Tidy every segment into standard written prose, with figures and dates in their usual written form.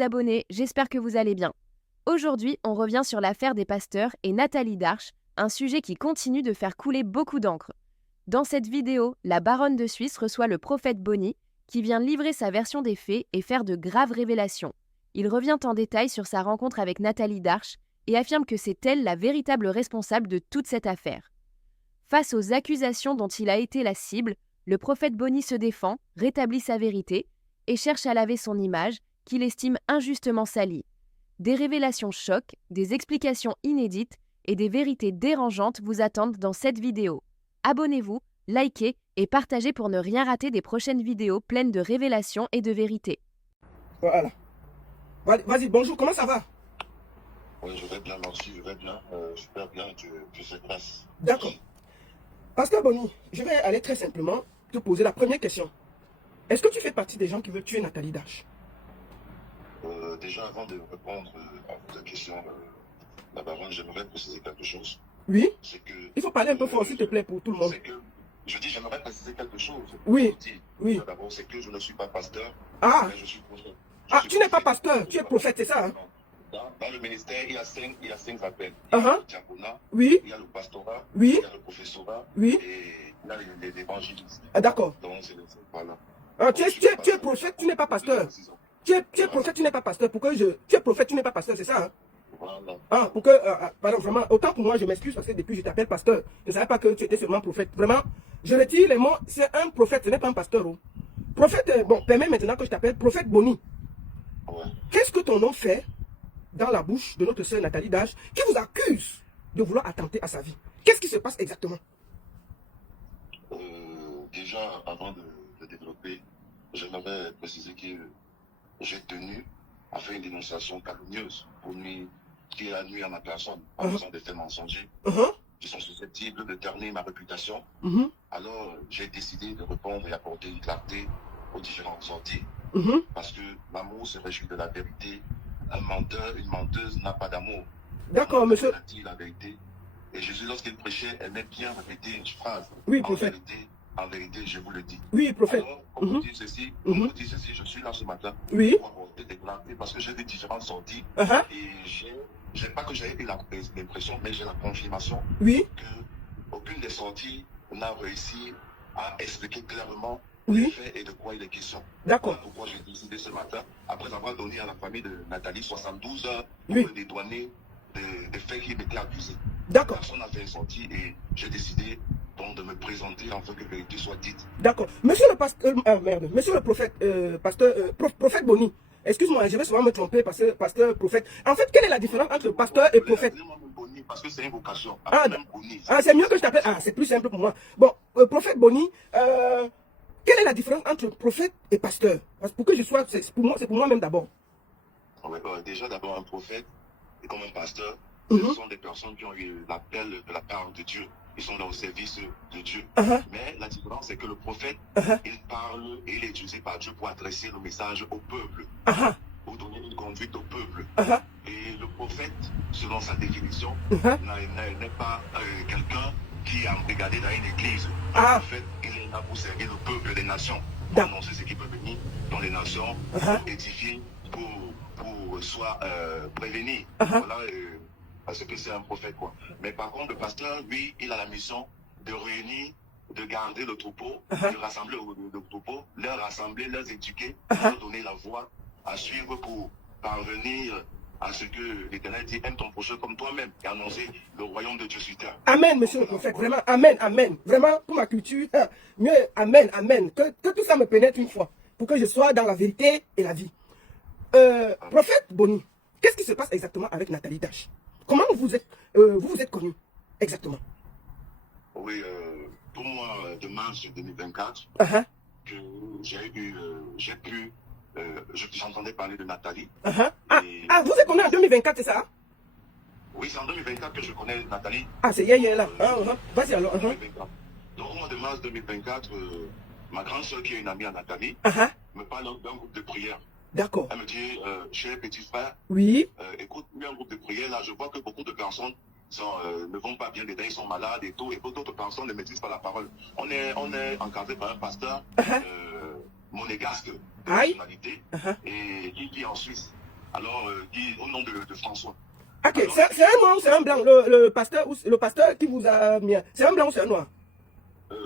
les abonnés, j'espère que vous allez bien. Aujourd'hui, on revient sur l'affaire des pasteurs et Nathalie Darche, un sujet qui continue de faire couler beaucoup d'encre. Dans cette vidéo, la baronne de Suisse reçoit le prophète Boni, qui vient livrer sa version des faits et faire de graves révélations. Il revient en détail sur sa rencontre avec Nathalie Darche et affirme que c'est elle la véritable responsable de toute cette affaire. Face aux accusations dont il a été la cible, le prophète Boni se défend, rétablit sa vérité et cherche à laver son image, qu'il estime injustement salie. Des révélations chocs, des explications inédites et des vérités dérangeantes vous attendent dans cette vidéo. Abonnez-vous, likez et partagez pour ne rien rater des prochaines vidéos pleines de révélations et de vérités. Voilà. Vas-y, bonjour, comment ça va? Oui, je vais bien, merci, je vais bien, super bien, je sais grâce. D'accord. Pasteur Boni, je vais aller très simplement te poser la première question. Est-ce que tu fais partie des gens qui veulent tuer Nathalie Darche? Déjà, avant de répondre à votre question, la baronne, j'aimerais préciser quelque chose. Oui? C'est que... Il faut parler un peu fort, s'il te plaît, pour tout le monde. C'est que... Je dis, j'aimerais préciser quelque chose. Oui, oui. D'abord, c'est que je ne suis pas pasteur, Ah, mais je suis prophète. tu n'es pas pasteur, tu es prophète, c'est ça, hein? Dans le ministère, il y a cinq appels. Uh-huh. Il y a le diaconat, Oui, il y a le pastorat, oui, il y a le professorat, oui. et il y a l'évangéliste. Ah, d'accord. Donc, c'est le voilà. Ah, tu es prophète, tu n'es pas pasteur. Tu es prophète, tu n'es pas pasteur. Tu es prophète, tu n'es pas pasteur, c'est ça, hein? Voilà. Ah, pour que, pardon, vraiment, autant pour moi, je m'excuse parce que depuis je t'appelle pasteur. Je ne savais pas que tu étais seulement prophète. Vraiment, je retire les mots, c'est un prophète, ce n'est pas un pasteur. Oh. Prophète, bon, permets maintenant que je t'appelle prophète Boni. Ouais. Qu'est-ce que ton nom fait dans la bouche de notre sœur Nathalie Darche qui vous accuse de vouloir attenter à sa vie? Qu'est-ce qui se passe exactement? Déjà, avant de développer, j'aimerais préciser que j'ai tenu à faire une dénonciation calomnieuse pour nuire, qui a nuit à ma personne en faisant des faits mensongers qui sont susceptibles de ternir ma réputation. Alors, j'ai décidé de répondre et apporter une clarté aux différentes sorties. Parce que l'amour se réjouit de la vérité. Un menteur, une menteuse n'a pas d'amour. D'accord, monsieur. Il a dit la vérité. Et Jésus, lorsqu'il prêchait, aimait bien répéter une phrase. Oui, prophète. En vérité, je vous le dis. Oui, prophète. Alors, on vous dit ceci, je suis là ce matin Oui. pour apporter des clartés parce que j'ai des différentes sorties. Et j'ai pas que j'avais eu l'impression, mais j'ai la confirmation Oui. que aucune des sorties n'a réussi à expliquer clairement Oui. les faits et de quoi il est question. D'accord. Voilà pourquoi j'ai décidé ce matin, après avoir donné à la famille de Nathalie 72 heures pour Oui. me dédouaner des faits qui m'étaient accusés. D'accord. Personne n'a fait une sortie et j'ai décidé donc de me présenter afin que la vérité soit dite. D'accord. Monsieur le pasteur, monsieur le prophète, prophète Boni, excuse-moi, je vais souvent me tromper parce que pasteur, prophète. En fait, quelle est la différence entre pasteur et prophète? Boni, parce que c'est une vocation. C'est mieux que je t'appelle. Ah, c'est plus simple pour moi. Bon, prophète Boni, quelle est la différence entre prophète et pasteur? Parce que pour que je sois, c'est pour moi-même d'abord. Déjà, d'abord, un prophète et comme un pasteur, ce sont des personnes qui ont eu l'appel de la part de Dieu. Ils sont là au service de Dieu. Mais la différence, c'est que le prophète, il parle et il est utilisé par Dieu pour adresser le message au peuple, pour donner une conduite au peuple. Et le prophète, selon sa définition, n'est pas quelqu'un qui est embrigadé dans une église. Le prophète, il est là pour servir le peuple des nations, pour annoncer ce qui peut venir dans les nations, pour édifier, pour soit prévenir. Voilà, parce que c'est un prophète, quoi. Mais par contre, le pasteur, lui, il a la mission de réunir, de garder le troupeau, de rassembler le troupeau, leur rassembler, leur éduquer, leur donner la voie à suivre pour parvenir à ce que l'Éternel dit, aime ton prochain comme toi-même, et annoncer le royaume de Dieu sur terre. Amen, monsieur le prophète, vraiment, amen, amen. Vraiment, pour ma culture, mieux, amen, amen. Que tout ça me pénètre une fois, pour que je sois dans la vérité et la vie. Prophète Boni, qu'est-ce qui se passe exactement avec Nathalie Darche? Comment vous vous êtes connu exactement? Oui, pour moi, de mars 2024, que j'ai pu, j'entendais parler de Nathalie. Vous êtes connu en 2024, c'est ça? Oui, c'est en 2024 que je connais Nathalie. Ah, c'est hier là. Vas-y alors. Donc au mois de mars 2024, ma grande soeur qui est une amie à Nathalie me parle d'un groupe de prière. D'accord. Elle me dit, cher petit frère, oui. Écoute, il y a un groupe de prière là, je vois que beaucoup de personnes ne vont pas bien dedans, ils sont malades et tout, et d'autres personnes ne maîtrisent pas la parole. On est encadré par un pasteur monégasque de nationalité et qui vit en Suisse. Alors, au nom de François. Ok, c'est un noir ou c'est un blanc? Le pasteur qui vous a mis. C'est un blanc ou c'est un noir?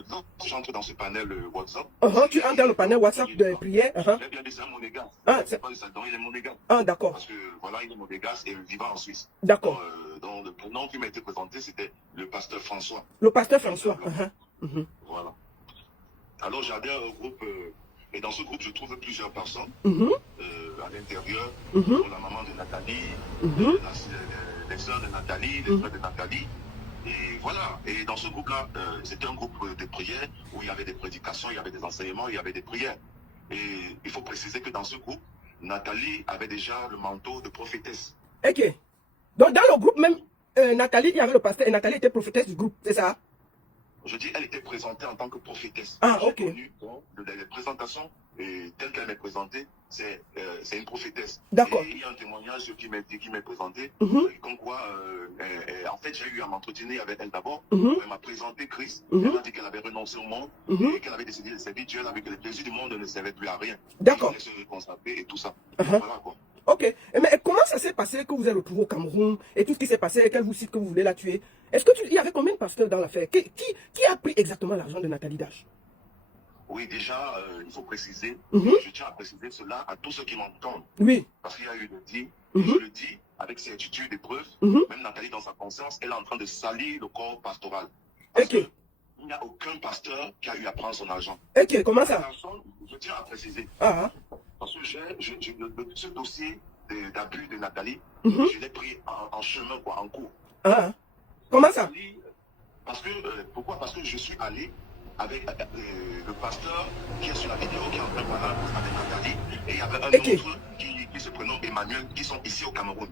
Donc, j'entre dans ce panel WhatsApp. Tu entres dans le panel WhatsApp de prière. J'ai bien dit, c'est un monégasque. C'est pas le Saldan, il est monégasque. D'accord. Parce que, voilà, il est monégasque et vivant en Suisse. D'accord. Donc, le prénom qui m'a été présenté, c'était le pasteur François. Le pasteur François. Voilà. Alors, j'adhère au groupe, et dans ce groupe, je trouve plusieurs personnes à l'intérieur. La maman de Nathalie, les sœurs de Nathalie, les frères de Nathalie. Et voilà, et dans ce groupe-là, c'était un groupe de prière où il y avait des prédications, il y avait des enseignements, il y avait des prières. Et il faut préciser que dans ce groupe, Nathalie avait déjà le manteau de prophétesse. Ok. Donc dans le groupe même, Nathalie, il y avait le pasteur et Nathalie était prophétesse du groupe, c'est ça? Je dis, elle était présentée en tant que prophétesse. Ok. Connu, donc, les présentations, telles qu'elle m'est présentée, c'est une prophétesse. D'accord. Et il y a un témoignage qui m'est présenté, comme quoi, en fait, j'ai eu à m'entretenir avec elle d'abord. Elle m'a présenté Christ. Elle m'a dit qu'elle avait renoncé au monde et qu'elle avait décidé de servir Dieu avec les plaisirs du monde ne servait plus à rien. D'accord. Elle se consacrer et tout ça. Voilà quoi. Ok. Mais comment ça s'est passé que vous êtes retrouvé au Cameroun et tout ce qui s'est passé, qu'elle vous cite que vous voulez la tuer? Est-ce que il y avait combien de pasteurs dans l'affaire? Qui a pris exactement l'argent de Nathalie Dash? Oui, déjà, il faut préciser, je tiens à préciser cela à tous ceux qui m'entendent. Oui. Parce qu'il y a eu le dit, je le dis avec certitude et preuve, même Nathalie dans sa conscience, elle est en train de salir le corps pastoral. Parce que il n'y a aucun pasteur qui a eu à prendre son argent. Ok, comment ça? Je tiens à préciser. Parce que ce dossier d'abus de Nathalie, je l'ai pris en chemin, quoi, en cours. Comment ça? Parce que, pourquoi? Parce que je suis allé avec le pasteur qui est sur la vidéo, qui est en train de parler avec Nathalie, et il y avait un autre qui se prénomme Emmanuel, qui sont ici au Cameroun.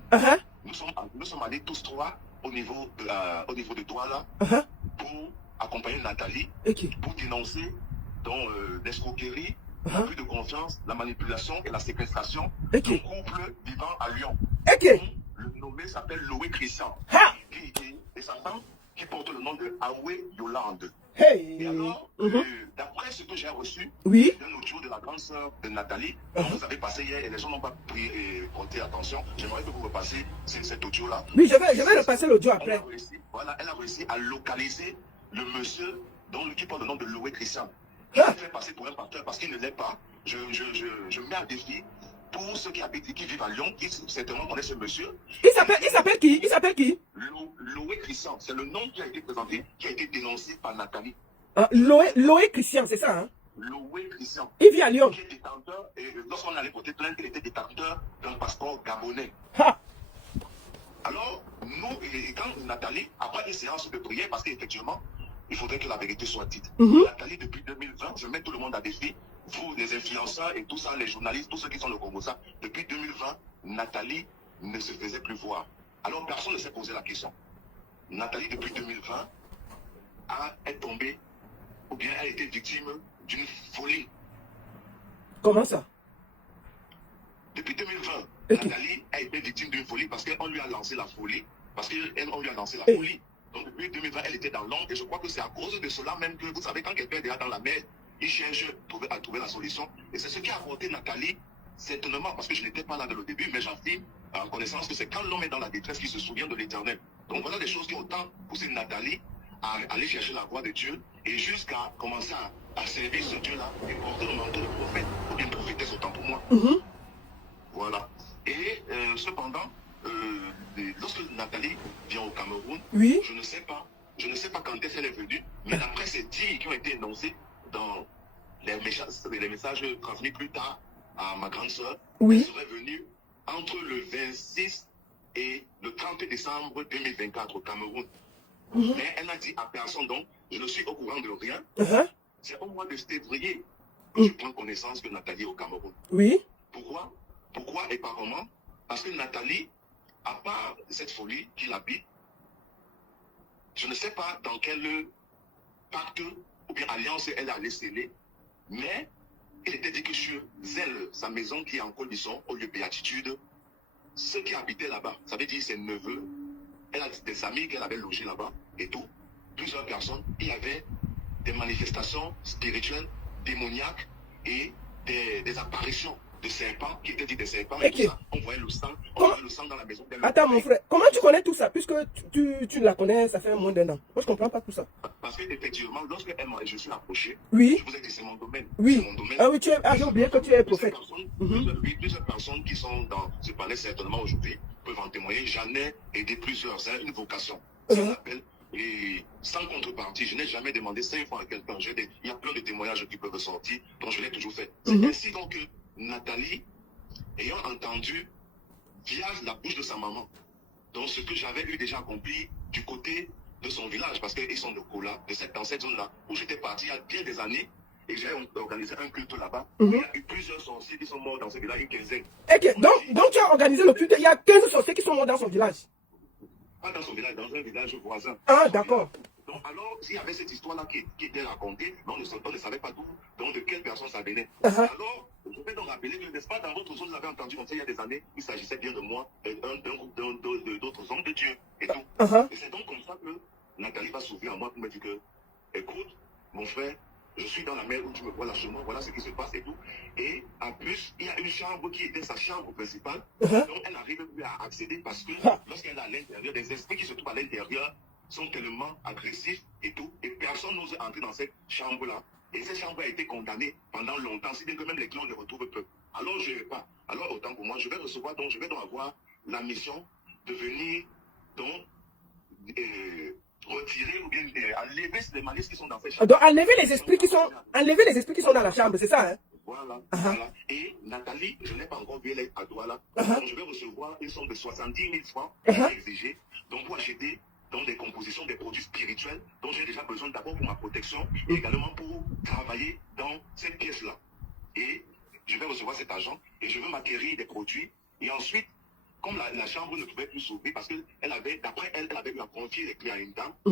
Nous sommes allés tous trois au niveau de Douala pour accompagner Nathalie, pour dénoncer l'escroquerie, l'abus de confiance, la manipulation et la séquestration d'un couple vivant à Lyon. Le nommé s'appelle Loé Christian. Et sa femme qui porte le nom de Aoué Yolande. Et alors, d'après ce que j'ai reçu d'un audio de la grande sœur de Nathalie, vous avez passé hier et les gens n'ont pas pris et porté attention, j'aimerais que vous repassiez cet audio-là. Oui, je vais repasser l'audio après. Elle a réussi à localiser le monsieur qui porte le nom de Loé Christian. Je l'ai fait passer pour un pasteur parce qu'il ne l'est pas. Je mets à défi pour ceux qui habitent et qui vivent à Lyon, qui certainement connaissent ce monsieur. Il s'appelle qui? Loé Christian, c'est le nom qui a été présenté, qui a été dénoncé par Nathalie. Loé Christian, c'est ça, hein? Loé Christian. Il vit à Lyon. Qui est détenteur, et lorsqu'on allait porter plainte, il était détenteur d'un passeport gabonais. Alors, et quand Nathalie, après une séance de prière, parce qu'effectivement, il faudrait que la vérité soit dite. Nathalie, depuis 2020, je mets tout le monde à défi, vous, les influenceurs et tout ça, les journalistes, tous ceux qui sont le Congo, ça, depuis 2020, Nathalie ne se faisait plus voir. Alors, personne ne s'est posé la question. Nathalie, depuis 2020, est tombée, ou bien elle a été victime d'une folie. Comment ça? Depuis 2020, Nathalie a été victime d'une folie parce qu'on lui a lancé la folie. Donc depuis 2020, elle était dans l'ombre et je crois que c'est à cause de cela même que, vous savez, quand quelqu'un est déjà dans la mer, il cherche à trouver la solution. Et c'est ce qui a apporté Nathalie, certainement, parce que je n'étais pas là dès le début, mais j'affirme en connaissance que c'est quand l'homme est dans la détresse qu'il se souvient de l'Éternel. Donc voilà des choses qui ont autant poussé Nathalie à aller chercher la voix de Dieu et jusqu'à commencer à servir ce Dieu-là et porter le manteau de prophète, ou bien prophétesse autant pour moi. Voilà. Et cependant, lorsque Nathalie vient au Cameroun, je ne sais pas quand est-ce qu'elle est venue, mais d'après ces dires qui ont été énoncés dans les messages transmis plus tard à ma grande sœur, elle serait venue entre le 26 et le 30 décembre 2024 au Cameroun. Mais elle n'a dit à personne, donc je ne suis au courant de rien. C'est au mois de février que je prends connaissance que Nathalie est au Cameroun. Pourquoi et par comment? Parce que Nathalie, à part cette folie qui l'habite, je ne sais pas dans quel pacte ou bien alliance elle a sceller, mais il était dit que sur elle, sa maison qui est en Col-Bisson, au lieu de béatitude, ceux qui habitaient là-bas, ça veut dire ses neveux, elle a des amis qu'elle avait logés là-bas et tout, plusieurs personnes, il y avait des manifestations spirituelles, démoniaques et des apparitions de serpents, qui étaient dit des serpents, et tout ça. On voyait le sang, dans la maison. Attends, mon frère, comment tu connais tout ça? Puisque tu la connais, ça fait moins d'1 an. Moi, je comprends pas tout ça. Parce qu'effectivement, lorsque je suis approché, oui. je vous ai dit, c'est mon domaine. Oui. Mon domaine. Ah oui, j'ai oublié que tu es prophète. Plusieurs personnes qui sont dans ce palais certainement aujourd'hui peuvent en témoigner. J'en ai aidé plusieurs. C'est une vocation. C'est un appel. Et sans contrepartie, je n'ai jamais demandé 5 fois à quelqu'un. Il y a plein de témoignages qui peuvent sortir, donc je l'ai toujours fait. C'est ainsi donc que Nathalie, ayant entendu via la bouche de sa maman, donc ce que j'avais eu déjà accompli du côté de son village, parce qu'ils sont de Kola, dans cette zone-là, où j'étais parti il y a bien des années, et j'ai organisé un culte là-bas. Il y a eu plusieurs sorciers qui sont morts dans ce village, une quinzaine. Okay. Donc tu as organisé le culte, il y a 15 sorciers qui sont morts dans son village. Pas dans son village, dans un village voisin. Ah, d'accord. Donc, alors, s'il y avait cette histoire-là qui était racontée, on ne savait pas d'où, donc de quelle personne ça venait. Alors, je vais donc rappeler que, n'est-ce pas, dans votre zone, vous avez entendu comme ça il y a des années, il s'agissait bien de moi, d'un groupe d'autres hommes de Dieu et tout. Et c'est donc comme ça que Nathalie va s'ouvrir à moi pour me dire que, écoute, mon frère, je suis dans la mer où tu me vois là chez moi, voilà ce qui se passe et tout. Et en plus, il y a une chambre qui était sa chambre principale. Donc elle n'arrive plus à accéder parce que lorsqu'elle est à l'intérieur, les esprits qui se trouvent à l'intérieur sont tellement agressifs et tout. Et personne n'ose entrer dans cette chambre-là. Et cette chambre a été condamnée pendant longtemps, si bien que même les clés on les retrouve peu. Alors je ne vais pas. Alors autant pour moi, je vais recevoir, donc je vais donc avoir la mission de venir donc retirer ou bien enlever les malices qui sont dans cette chambre. Donc enlever les esprits qui sont dans la chambre, c'est ça, hein? Voilà, voilà. Et Nathalie, je n'ai pas encore vu elle à Douala. Donc je vais recevoir une somme de 70 000 francs exigée, donc pour acheter donc des compositions, des produits spirituels dont j'ai déjà besoin d'abord pour ma protection et également pour travailler dans cette pièce-là. Et je vais recevoir cet argent et je veux m'acquérir des produits et ensuite, comme la chambre ne pouvait plus s'ouvrir parce qu'elle avait, d'après elle, elle avait eu à confier les clés à une dame qu'on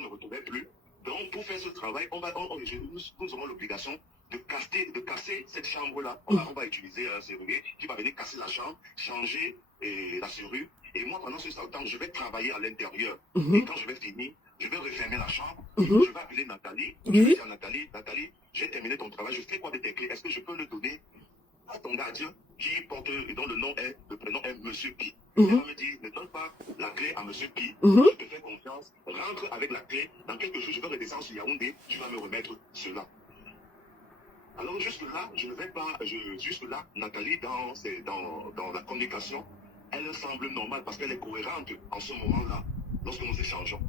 ne retrouvait plus. Donc, pour faire ce travail, nous aurons l'obligation de casser cette chambre-là. On va utiliser un serrurier qui va venir casser la chambre, changer la serrure. Et moi, pendant ce temps, je vais travailler à l'intérieur. Et quand je vais finir, je vais refermer la chambre. Je vais appeler Nathalie. Je vais dire à Nathalie, j'ai terminé ton travail. Je fais quoi de tes clés? Est-ce que je peux le donner à ton gardien qui porte, et dont le prénom est Monsieur Pi. Elle va me dire, ne donne pas la clé à Monsieur Pi, je te fais confiance, rentre avec la clé, dans quelques jours je vais redescendre sur Yaoundé, tu vas me remettre cela. Alors jusque-là, je ne vais pas, jusque-là, Nathalie, dans la communication, elle semble normale parce qu'elle est cohérente en ce moment-là, lorsque nous échangeons.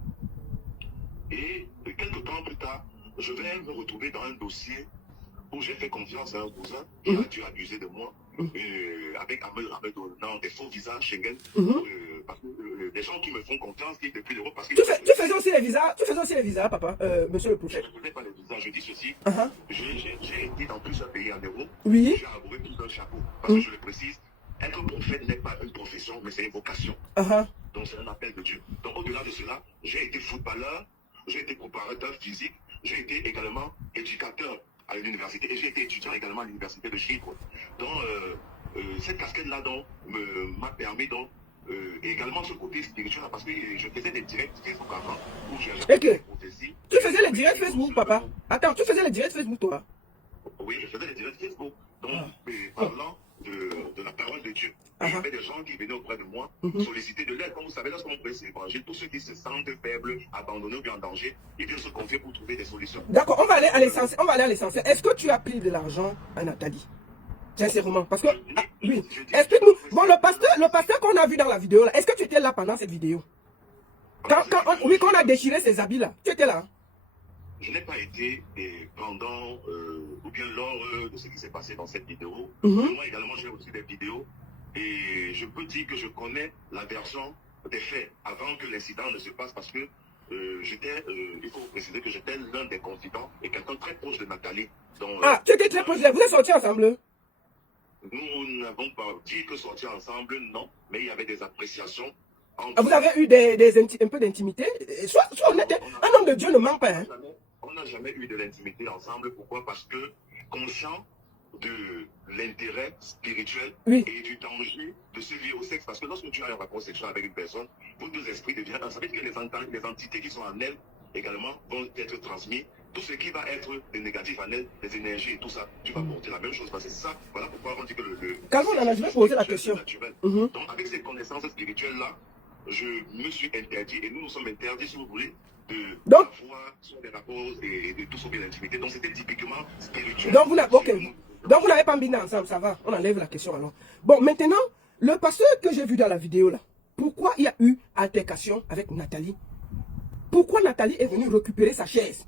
Et quelques temps plus tard, je vais me retrouver dans un dossier où j'ai fait confiance à un cousin qui a dû abuser de moi, avec en me donnant des faux visas Schengen, parce que des gens qui me font confiance, qui depuis l'Europe, parce que... Tu faisais aussi les visas, papa, monsieur le prophète. Je ne faisais pas les visas, je dis ceci, j'ai été dans plusieurs pays en Europe, oui. J'ai arboré plusieurs chapeaux, parce que je le précise, être prophète n'est pas une profession, mais c'est une vocation. Donc c'est un appel de Dieu. Donc au-delà de cela, j'ai été footballeur, j'ai été préparateur physique, j'ai été également éducateur à l'université et j'ai été étudiant également à l'université de Chypre. Donc cette casquette-là m'a permis donc également ce côté spirituel parce que je faisais des directs Facebook avant où j'avais des prophéties. Tu faisais les directs Facebook, papa? Attends, tu faisais les directs Facebook, toi? Oui, je faisais les directs Facebook. Donc parlant de la parole de Dieu. Il y avait des gens qui venaient auprès de moi solliciter de l'aide. Comme vous savez, lorsqu'on prêche l'évangile, tous ceux qui se sentent faibles, abandonnés ou bien en danger, ils viennent se confier pour trouver des solutions. D'accord, on va aller à l'essentiel. Est-ce que tu as pris de l'argent à Nathalie? Sincèrement, parce que... oui. Explique-nous. Bon, le pasteur qu'on a vu dans la vidéo, là, est-ce que tu étais là pendant cette vidéo? Quand on a déchiré ses habits, là, tu étais là? Je n'ai pas été pendant ou bien lors de ce qui s'est passé dans cette vidéo. Moi également, j'ai reçu des vidéos et je peux dire que je connais la version des faits avant que l'incident ne se passe parce que il faut préciser que j'étais l'un des confidents et quelqu'un très proche de Nathalie. Donc, tu étais très proche, vous êtes sortis ensemble? Nous n'avons pas dit que sortir ensemble, non, mais il y avait des appréciations. Vous avez eu un peu d'intimité? Soit honnête, un homme de Dieu ne ment pas. Hein? On n'a jamais eu de l'intimité ensemble. Pourquoi? Parce que conscient de l'intérêt spirituel et du danger de se lier au sexe. Parce que lorsque tu as un rapport sexuel avec une personne, vos deux esprits deviennent un. Ça veut dire que les entités qui sont en elle également vont être transmis tout ce qui va être de négatif en elle, les énergies et tout ça, tu vas porter la même chose. Parce que c'est ça, voilà pourquoi on dit que Calme, Nana, je vais poser la question. Donc, avec ces connaissances spirituelles-là, je me suis interdit, et nous sommes interdits, si vous voulez, de voir sur des rapports et de tout sur l'intimité. Donc, c'était typiquement spirituel. Donc, vous n'avez pas mis ensemble, ça va. On enlève la question alors. Bon, maintenant, le pasteur que j'ai vu dans la vidéo là, pourquoi il y a eu altercation avec Nathalie? Pourquoi Nathalie est venue récupérer sa chaise?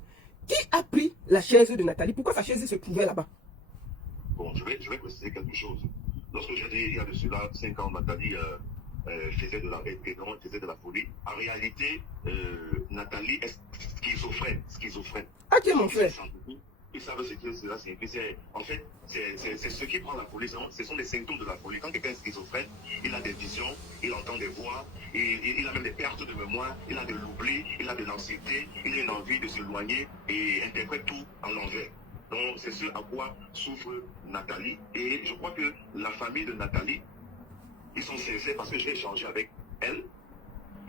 Qui a pris la chaise de Nathalie? Pourquoi sa chaise se trouvait là-bas? Bon, je vais préciser quelque chose. Lorsque j'ai dit il y a de cela 5 ans, Nathalie faisait de la folie. En réalité, Nathalie est schizophrène. Ah, tiens, mon frère. Ils savent ce que cela signifie. En fait, c'est ce qui prend la folie. Ce sont les symptômes de la folie. Quand quelqu'un est schizophrène, il a des visions, il entend des voix, il a même des pertes de mémoire, il a de l'oubli, il a de l'anxiété, il a une envie de s'éloigner et interprète tout en l'envers. Donc, c'est ce à quoi souffre Nathalie. Et je crois que la famille de Nathalie, ils sont sincères parce que j'ai échangé avec elle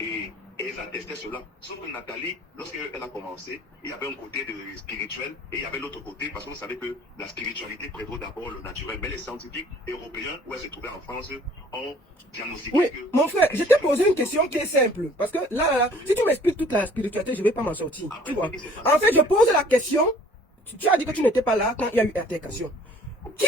et ils attestaient cela. Sauf que Nathalie, lorsqu'elle a commencé, il y avait un côté spirituel et il y avait l'autre côté parce que vous savez que la spiritualité prévaut d'abord le naturel. Mais les scientifiques européens, où elle se trouvait en France, ont diagnostiqué. Oui, mon frère, je t'ai posé une question qui est simple. Parce que là, si tu m'expliques toute la spiritualité, je ne vais pas m'en sortir. Après, tu vois. En fait, je pose la question. Tu as dit que tu n'étais pas là quand il y a eu altercation. Qui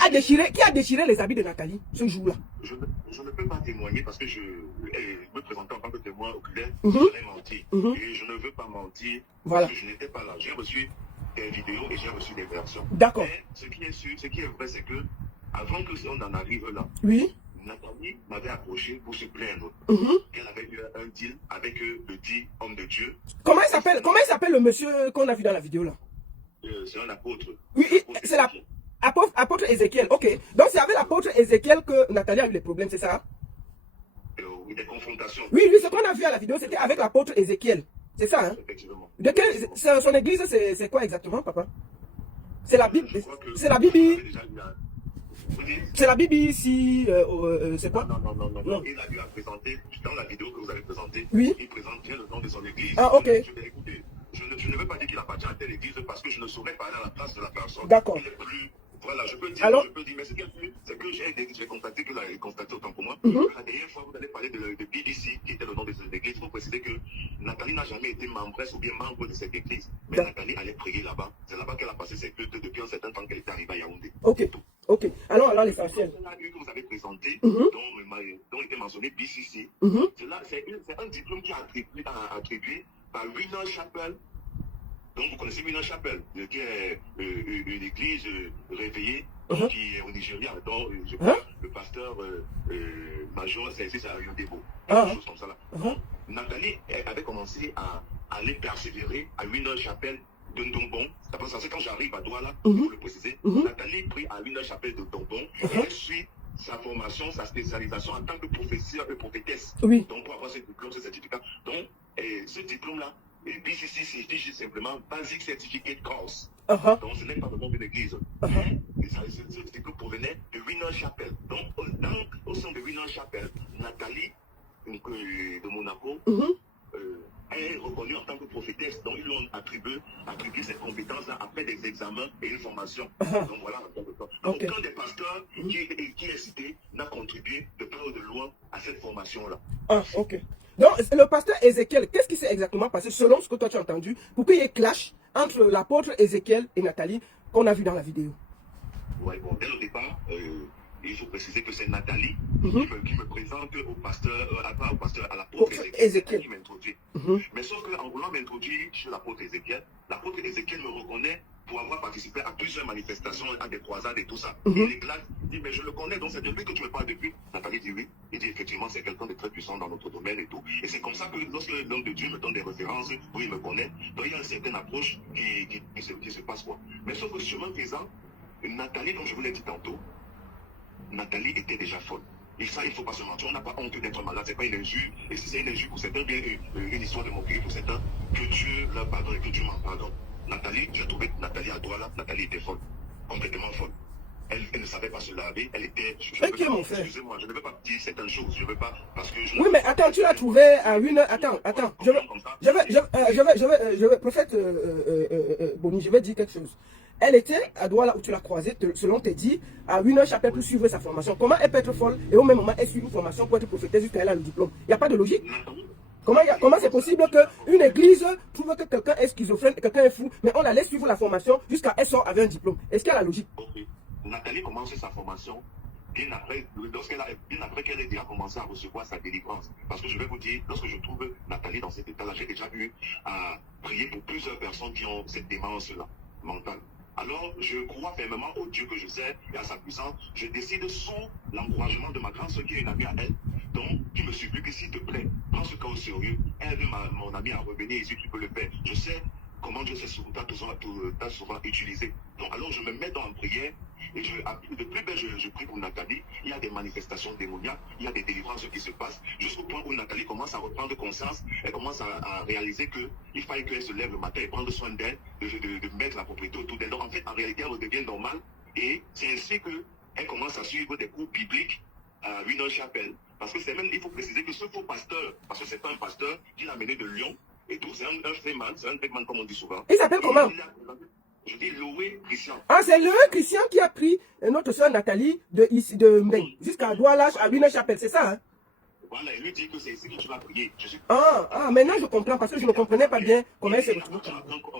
a déchiré les habits de Nathalie ce jour-là? Je ne peux pas témoigner parce que je me présentais en tant que témoin oculaire. Je l'ai menti. Et je ne veux pas mentir voilà. Parce que je n'étais pas là. J'ai reçu des vidéos et j'ai reçu des versions. D'accord. Mais ce qui est sûr, ce qui est vrai, c'est que avant que on en arrive là, oui. Nathalie m'avait approché pour se plaindre qu'elle avait eu un deal avec le dit homme de Dieu. Comment il s'appelle le monsieur qu'on a vu dans la vidéo là? C'est un apôtre. Oui, c'est l'apôtre Ézéchiel. Ok. Donc c'est avec l'apôtre Ézéchiel que Nathalie a eu les problèmes, c'est ça? Oui, des confrontations. Oui, ce qu'on a vu à la vidéo, c'était avec l'apôtre Ézéchiel. C'est ça, hein? Effectivement. Son église, c'est quoi exactement, papa? C'est la Bible. C'est la Bible. C'est la Bible ici. C'est quoi? Non. Il a dû présenter, dans la vidéo que vous avez présentée, oui. Il présente bien le nom de son église. Ah, ok. Je ne veux pas dire qu'il appartient à telle église parce que je ne saurais parler à la place de la personne. D'accord. Voilà, je peux dire, mais ce qu'il y a plus, c'est que j'ai constaté que là, constaté autant pour moi. La dernière fois, vous allez parler de BBC, qui était le nom de cette église. Il faut préciser que Nathalie n'a jamais été membresse ou bien membre de cette église. Mais Nathalie allait prier là-bas. C'est là-bas qu'elle a passé ses cultes depuis un certain temps qu'elle est arrivée à Yaoundé. Ok. Alors l'essentiel. Que vous avez présenté, dont était mentionné BCC, c'est un diplôme qui est attribué par Winner Chapel. Donc vous connaissez Winner Chapel, qui est une église réveillée, qui est au Nigeria, dont je crois le pasteur major, c'est Ayodebo, quelque chose comme ça là. Nathalie avait commencé à aller persévérer à Winner Chapel de Ndombon. C'est quand j'arrive à Douala, pour le préciser, Nathalie prie à Winner Chapel de Ndombon et elle suit sa formation, sa spécialisation en tant que professeur et prophétesse. Donc pour avoir ce diplôme, ce certificat. Donc ce diplôme-là, BCC signifie simplement Basic Certificate Course. Donc ce n'est pas le nom de l'église. Ce diplôme provenait de Winner Chapel. Donc au sein de Winner Chapel, Nathalie de Monaco est reconnue en tant que prophétesse. Donc ils lui ont attribué cette compétence-là après des examens et une formation. Donc voilà. Donc aucun des pasteurs qui est cité n'a contribué de près ou de loin à cette formation-là. Donc, le pasteur Ézéchiel, qu'est-ce qui s'est exactement passé selon ce que toi tu as entendu pour qu'il y ait clash entre l'apôtre Ézéchiel et Nathalie qu'on a vu dans la vidéo? Oui, bon, dès le départ, il faut préciser que c'est Nathalie qui me présente au pasteur, à l'apôtre Ézéchiel qui m'introduit. Mais sauf qu'en voulant m'introduire chez l'apôtre Ézéchiel me reconnaît pour avoir participé à plusieurs manifestations, à des croisades et tout ça. Et l'éclate dit, mais je le connais, donc c'est de lui que tu me parles depuis. Nathalie dit oui. Il dit effectivement, c'est quelqu'un de très puissant dans notre domaine et tout. Et c'est comme ça que lorsque l'homme de Dieu me donne des références, où il me connaît, donc il y a une certaine approche qui se passe quoi. Mais sauf que chemin faisant, Nathalie, comme je vous l'ai dit tantôt, Nathalie était déjà folle. Et ça, il ne faut pas se mentir, on n'a pas honte d'être malade, c'est pas une injure. Et si c'est une injure pour certains, bien une histoire de moquerie pour certains, que Dieu leur pardonne et que Dieu m'en pardonne. Nathalie, j'ai trouvé Nathalie à Douala, Nathalie était folle, complètement folle. elle ne savait pas se laver, elle était... Excusez-moi, je ne veux pas dire certaines choses, je ne veux pas... Parce que oui, mais attends, tu l'as trouvé à une heure... Attends, je vais, prophète Boni, je vais dire quelque chose. Elle était à Douala où tu l'as croisée, selon tes dits, à une heure chapelle pour suivre sa formation. Comment elle peut être folle et au même moment elle suit une formation pour être prophétesse jusqu'à elle a le diplôme? Il n'y a pas de logique. Comment c'est possible qu'une église trouve que quelqu'un est schizophrène et quelqu'un est fou, mais on la laisse suivre la formation jusqu'à elle sort avec un diplôme? Est-ce qu'il y a la logique? Nathalie commence sa formation bien après qu'elle ait déjà commencé à recevoir sa délivrance. Parce que je vais vous dire, lorsque je trouve Nathalie dans cet état-là, j'ai déjà eu à prier pour plusieurs personnes qui ont cette démence-là, mentale. Alors, je crois fermement au Dieu que je sers et à sa puissance. Je décide sous l'encouragement de ma grande soeur qui est une amie à elle, donc qui me supplie que s'il te plaît, prends ce cas au sérieux, aide mon ami à revenir ici, tu peux le faire. Je sais comment Dieu t'a souvent utilisé. Donc alors je me mets dans la prière et de plus belle je prie pour Nathalie. Il y a des manifestations démoniaques, il y a des délivrances qui se passent, jusqu'au point où Nathalie commence à reprendre conscience, elle commence à réaliser qu'il fallait qu'elle se lève le matin et prendre soin d'elle, de mettre la propriété autour d'elle. Donc en fait, en réalité, elle redevient normale et c'est ainsi qu'elle commence à suivre des cours bibliques à une chapelle. Parce que c'est même, il faut préciser que ce faux pasteur, parce que c'est pas un pasteur qui l'a mené de Lyon, et tout, c'est un fake-man, c'est un fake-man comme on dit souvent. Il s'appelle comment? Je dis Loé Christian. Ah, c'est Loé Christian qui a pris notre soeur Nathalie de Mbeng jusqu'à Douala à une chapelle, c'est ça, hein? Voilà, il lui dit que c'est ici que tu vas prier. Maintenant je comprends, parce que je ne comprenais pas bien comment elle s'est retrouvée.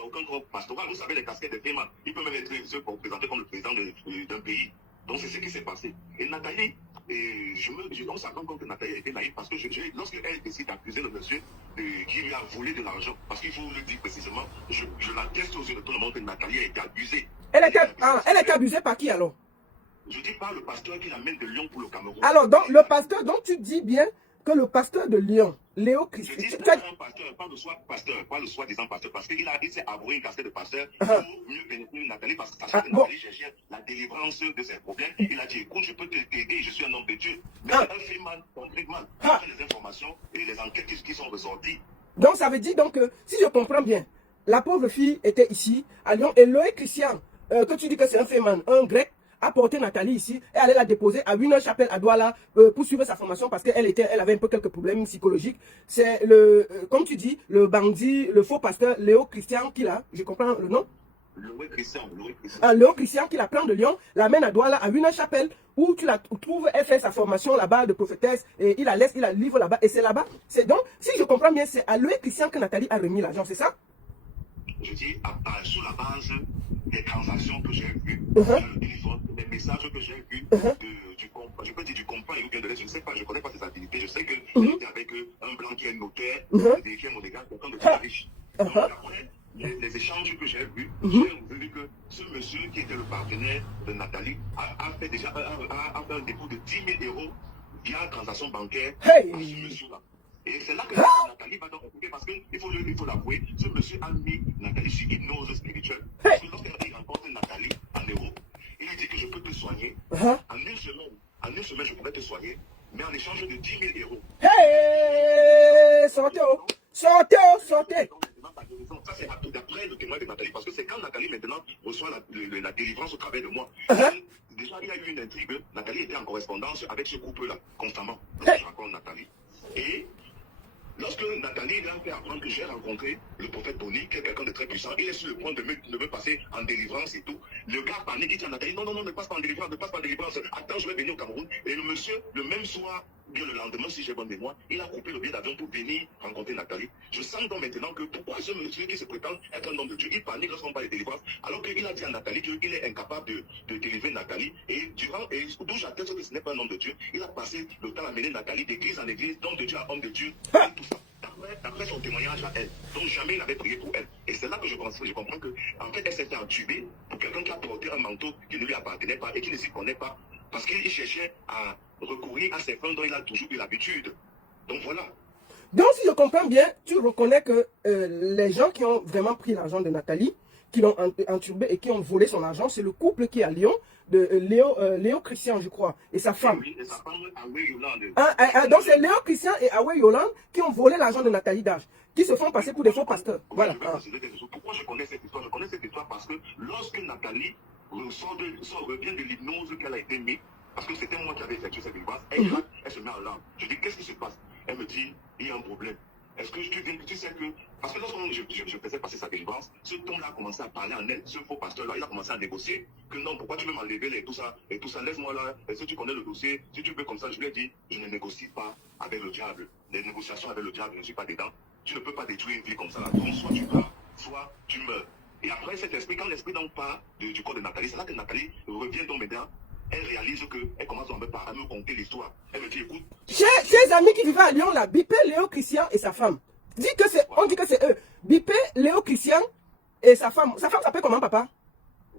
Aucun groupe pastoral, vous savez, les casquettes de fake-man, il peut même être représenté comme le président d'un pays. Donc c'est ce qui s'est passé. Et Nathalie, on s'en rend compte que Nathalie était naïve parce que lorsqu'elle décide d'accuser le monsieur qui lui a volé de l'argent, parce qu'il faut le dire précisément, je l'atteste aux yeux de tout le monde que Nathalie a été abusée. Elle a été abusée par qui alors? Je dis pas le pasteur qui l'amène de Lyon pour le Cameroun. Alors, donc, le pasteur, donc tu dis bien que le pasteur de Lyon, Léo Christian. Je dis pas un pasteur, pas le soi-disant pasteur, parce qu'il s'est avoué une casquette de pasteur pour mieux pénétrer Nathalie, parce que ça que Nathalie cherchait la délivrance de ses problèmes. Il a dit, écoute, je peux t'aider, je suis un homme de Dieu. Mais un freeman, les informations et les enquêtes qui sont ressorties. Donc, ça veut dire donc que, si je comprends bien, la pauvre fille était ici, à Lyon, et Loé Christian, que tu dis que c'est un freeman, un grec, a porté Nathalie ici et allait la déposer à une chapelle à Douala pour suivre sa formation parce qu'elle avait un peu quelques problèmes psychologiques. C'est comme tu dis, le bandit, le faux pasteur Léo Christian qui l'a, je comprends le nom? Léo Christian. Léo Christian qui la prend de Lyon, l'amène à Douala à une chapelle où tu la trouves, elle fait sa formation là-bas de prophétesse et il la livre là-bas et c'est là-bas. Donc, si je comprends bien, c'est à Léo Christian que Nathalie a remis l'argent, c'est ça? Je dis, sur la base des transactions que j'ai vues, des messages que j'ai vus, je peux dire du compagnon ou bien de l'aide, je ne sais pas, je ne connais pas ses activités, je sais qu'il était avec un blanc qui est notaire, qui est monégasque, quelqu'un de très riche. Donc après, les échanges que j'ai vus, j'ai vu que ce monsieur qui était le partenaire de Nathalie a fait déjà un dépôt de 10 000 € via une transaction bancaire à ce monsieur-là. Et c'est là que Nathalie va donc occuper parce qu'il faut l'avouer, ce monsieur a mis Nathalie sur hypnose spirituelle. Parce que lorsqu'il rencontre Nathalie en Europe, il lui dit que je peux te soigner. En une semaine, je pourrais te soigner, mais en échange de 10 000 €. Hey, sortez. Ça, c'est d'après le témoin de Nathalie, parce que c'est quand Nathalie maintenant reçoit la délivrance au travers de moi. Déjà, il y a eu une intrigue. Nathalie était en correspondance avec ce couple-là, constamment. Je raconte Nathalie. Et lorsque Nathalie l'a fait apprendre que j'ai rencontré le prophète Boni, qui est quelqu'un de très puissant, il est sur le point de me passer en délivrance et tout. Le gars panique, il dit à Nathalie, non, ne passe pas en délivrance, Attends, je vais venir au Cameroun. Et le monsieur, le même soir, bien le lendemain, si j'ai bonne mémoire, il a coupé le billet d'avion pour venir rencontrer Nathalie. Je sens donc maintenant que pourquoi ce monsieur qui se prétend être un homme de Dieu, il panique lorsqu'on parle de délivrance, alors qu'il a dit à Nathalie qu'il est incapable de délivrer Nathalie. Et d'où j'atteste que ce n'est pas un homme de Dieu, il a passé le temps à mener Nathalie d'église en église, d'homme de Dieu à homme de Dieu, et tout ça. D'après son témoignage à elle, donc jamais il avait prié pour elle. Et c'est là que je comprends que, en fait, elle s'est fait entuber pour quelqu'un qui a porté un manteau qui ne lui appartenait pas et qui ne s'y connaît pas, parce qu'il cherchait à recourir à ses fins dont il a toujours eu l'habitude. Donc voilà. Donc si je comprends bien, tu reconnais que les gens qui ont vraiment pris l'argent de Nathalie, qui l'ont enturbé et qui ont volé son argent, c'est le couple qui est à Lyon, de Léo Christian, je crois, et sa femme. Oui, et sa femme, Awé Yolande. Donc c'est Léo Christian et Awé Yolande qui ont volé l'argent de Nathalie Darche, qui se font passer pour des faux pasteurs. Voilà. Pourquoi je connais cette histoire? Je connais cette histoire parce que lorsque Nathalie revient de l'hypnose qu'elle a été mise, parce que c'était moi qui avais effectué cette délivrance. Elle craque, elle se met en larmes. Je dis, qu'est-ce qui se passe? Elle me dit, il y a un problème. Est-ce que tu sais que... Parce que lorsque je faisais passer sa délivrance, ce ton-là a commencé à parler en elle, ce faux pasteur-là, il a commencé à négocier. Que non, pourquoi tu veux m'enlever et tout ça, laisse-moi là, si tu connais le dossier, si tu veux comme ça, je lui ai dit, je ne négocie pas avec le diable. Les négociations avec le diable, je ne suis pas dedans. Tu ne peux pas détruire une vie comme ça là. Donc soit tu pars, soit tu meurs. Et après cet esprit, quand l'esprit donc part du corps de Nathalie, c'est là que Nathalie revient donc maintenant. Elle réalise qu'elle commence à me conter l'histoire. Elle me dit, écoute. Chers amis qui vivent à Lyon, là, Bipé, Léo Christian et sa femme. On dit que c'est eux. Bipé, Léo Christian et sa femme. Sa femme s'appelle comment, papa?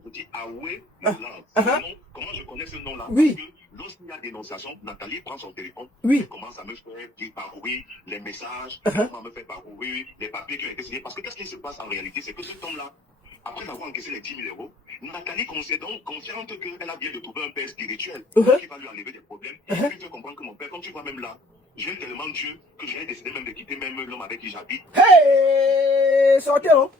Je dis Aoué Yolande. Comment je connais ce nom-là? Oui. Parce que lorsqu'il y a dénonciation, Nathalie prend son téléphone. Oui. Elle commence à me faire parcourir les messages. Elle commence à me faire parcourir les papiers qui ont été signés. Parce que qu'est-ce qui se passe en réalité? C'est que ce homme-là, après avoir encaissé les 10 000 euros, Nathalie donc consciente qu'elle a bien de trouver un père spirituel qui va lui enlever des problèmes. Et lui fait comprendre que mon père, comme tu vois même là, j'aime tellement Dieu que j'ai décidé même de quitter même l'homme avec qui j'habite. Hey, sortez, oh.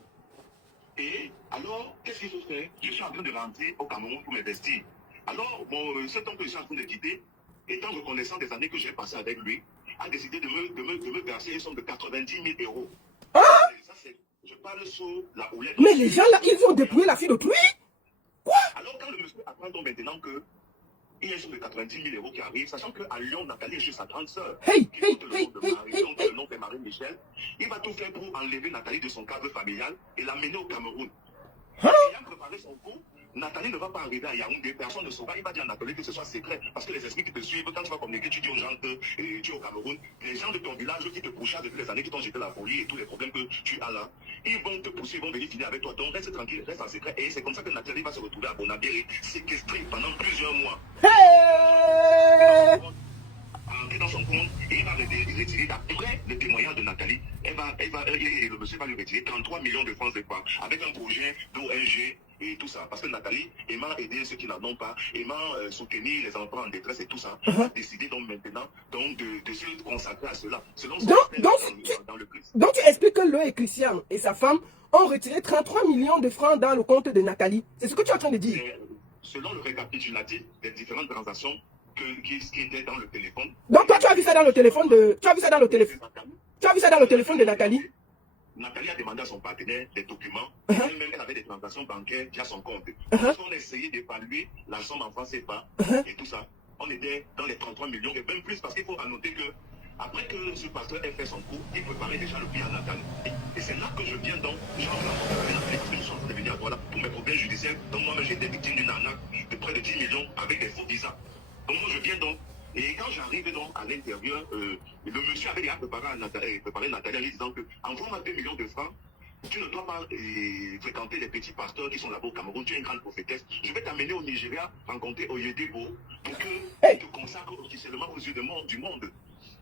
Et alors, qu'est-ce qu'il faut faire? Je suis en train de rentrer au Cameroun pour m'investir. Alors, cet homme que je suis en train de quitter, étant reconnaissant des années que j'ai passées avec lui, a décidé de me verser une somme de 90 000 euros. Ah! Ça, je parle sur la houlette. Mais les gens là, ils ont dépouillé la fille d'autrui? Quoi? Alors, quand le monsieur apprend donc maintenant que il y a une somme de 90 000 euros qui arrive, sachant qu'à Lyon, Nathalie est chez sa grande sœur. Le nom de Marie-Michel. Il va tout faire pour enlever Nathalie de son cadre familial et l'amener au Cameroun. Ayant préparé son coup, Nathalie ne va pas arriver à Yaoundé, personne ne saura. Il va dire à Nathalie que ce soit secret. Parce que les esprits qui te suivent, quand tu vas communiquer, tu dis aux gens que tu es au Cameroun. Les gens de ton village qui te pourchassent depuis les années, qui t'ont jeté la folie et tous les problèmes que tu as là, ils vont te pousser, ils vont venir finir avec toi. Donc reste tranquille, reste en secret. Et c'est comme ça que Nathalie va se retrouver à Bonabéry, séquestrée pendant plusieurs mois. Hey! Entrer dans son compte et il va retirer d'après le témoignage de Nathalie. Le monsieur va lui retirer 33 millions de francs CFA avec un projet d'ONG et tout ça. Parce que Nathalie, aimant aider ceux qui n'en ont pas, aimant soutenir les enfants en détresse et tout ça, a décidé donc maintenant de se consacrer à cela. Selon dans le Christ. Donc tu expliques que Léo et Christian et sa femme ont retiré 33 millions de francs dans le compte de Nathalie. C'est ce que tu es en train de dire? Selon le récapitulatif des différentes transactions qui était dans le téléphone. Donc toi tu as vu ça dans le téléphone de... Tu as vu ça dans le téléphone de Nathalie? Nathalie a demandé à son partenaire des documents. Elle-même, elle avait des transactions bancaires via son compte. Lorsqu'on a essayé d'évaluer la somme en francs CFA et tout ça, on était dans les 33 millions et même plus parce qu'il faut noter que après que ce pasteur ait fait son coup, il préparait déjà le prix à Nathalie. Et c'est là que je viens donc, je suis en train de venir à toi là pour mes problèmes judiciaires. Donc moi j'ai été victime d'une arnaque de près de 10 millions avec des faux visas. Donc moi je viens donc, et quand j'arrive donc à l'intérieur, le monsieur avait déjà préparé Nathalie en lui disant que envoie-moi 2 millions de francs, tu ne dois pas fréquenter les petits pasteurs qui sont là-bas au Cameroun, tu es une grande prophétesse. Je vais t'amener au Nigeria, rencontrer Oyedebo, pour que tu te consacres officiellement aux yeux du monde.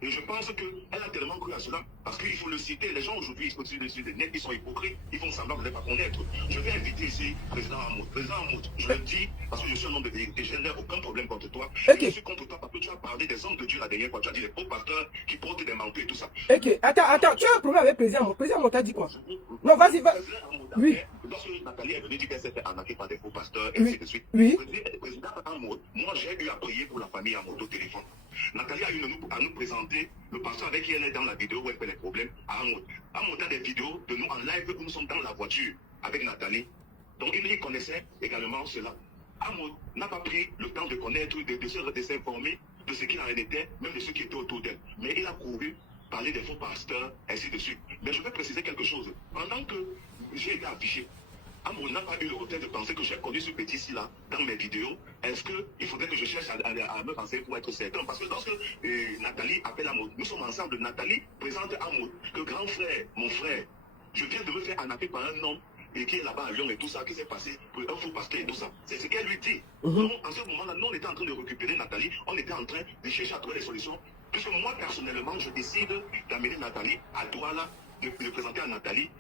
Et je pense qu'elle a tellement cru à cela, parce qu'il faut le citer, les gens aujourd'hui, au-dessus des nets, ils sont hypocrites, ils font semblant de ne pas connaître. Je vais inviter ici Président Hamoud. Président Hamoud, je le dis, parce que je suis un homme de vérité, je n'ai aucun problème contre toi. Je suis contre toi parce que tu as parlé des hommes de Dieu la dernière fois, tu as dit les beaux pasteurs qui portent des manteaux et tout ça. Ok, attends, tu as un problème avec Président Hamoud. Président Hamoud t'a dit quoi? Non, vas-y, oui. Lorsque Nathalie est venue dire qu'elle s'est fait arnaquer par des faux pasteurs, et ainsi de suite. Oui. Président Hamoud, moi j'ai eu à prier pour la famille Hamoud au téléphone. Nathalie a eu à nous présenter le pasteur avec qui elle est dans la vidéo où elle fait les problèmes à Hamoud. Hamoud a des vidéos de nous en live où nous sommes dans la voiture avec Nathalie. Donc il connaissait également cela. Hamoud n'a pas pris le temps de connaître, de s'informer de ce qu'il en était, même de ceux qui étaient autour d'elle. Mais il a couru parler des faux pasteurs, ainsi de suite. Mais je vais préciser quelque chose. Pendant que j'ai été affiché, Hamoud n'a pas eu le retard de penser que j'ai connu ce petit-ci-là dans mes vidéos. Est-ce qu'il faudrait que je cherche à me renseigner pour être certain? Parce que lorsque Nathalie appelle Hamoud, nous sommes ensemble. Nathalie présente Hamoud que grand frère, mon frère, je viens de me faire arnaquer par un homme et qui est là-bas à Lyon et tout ça, qui s'est passé pour un faux pasteur et tout ça. C'est ce qu'elle lui dit. Donc, en ce moment-là, nous, on était en train de récupérer Nathalie, on était en train de chercher à trouver des solutions. Puisque moi, personnellement, je décide d'amener Nathalie à Douala, de présenter à Nathalie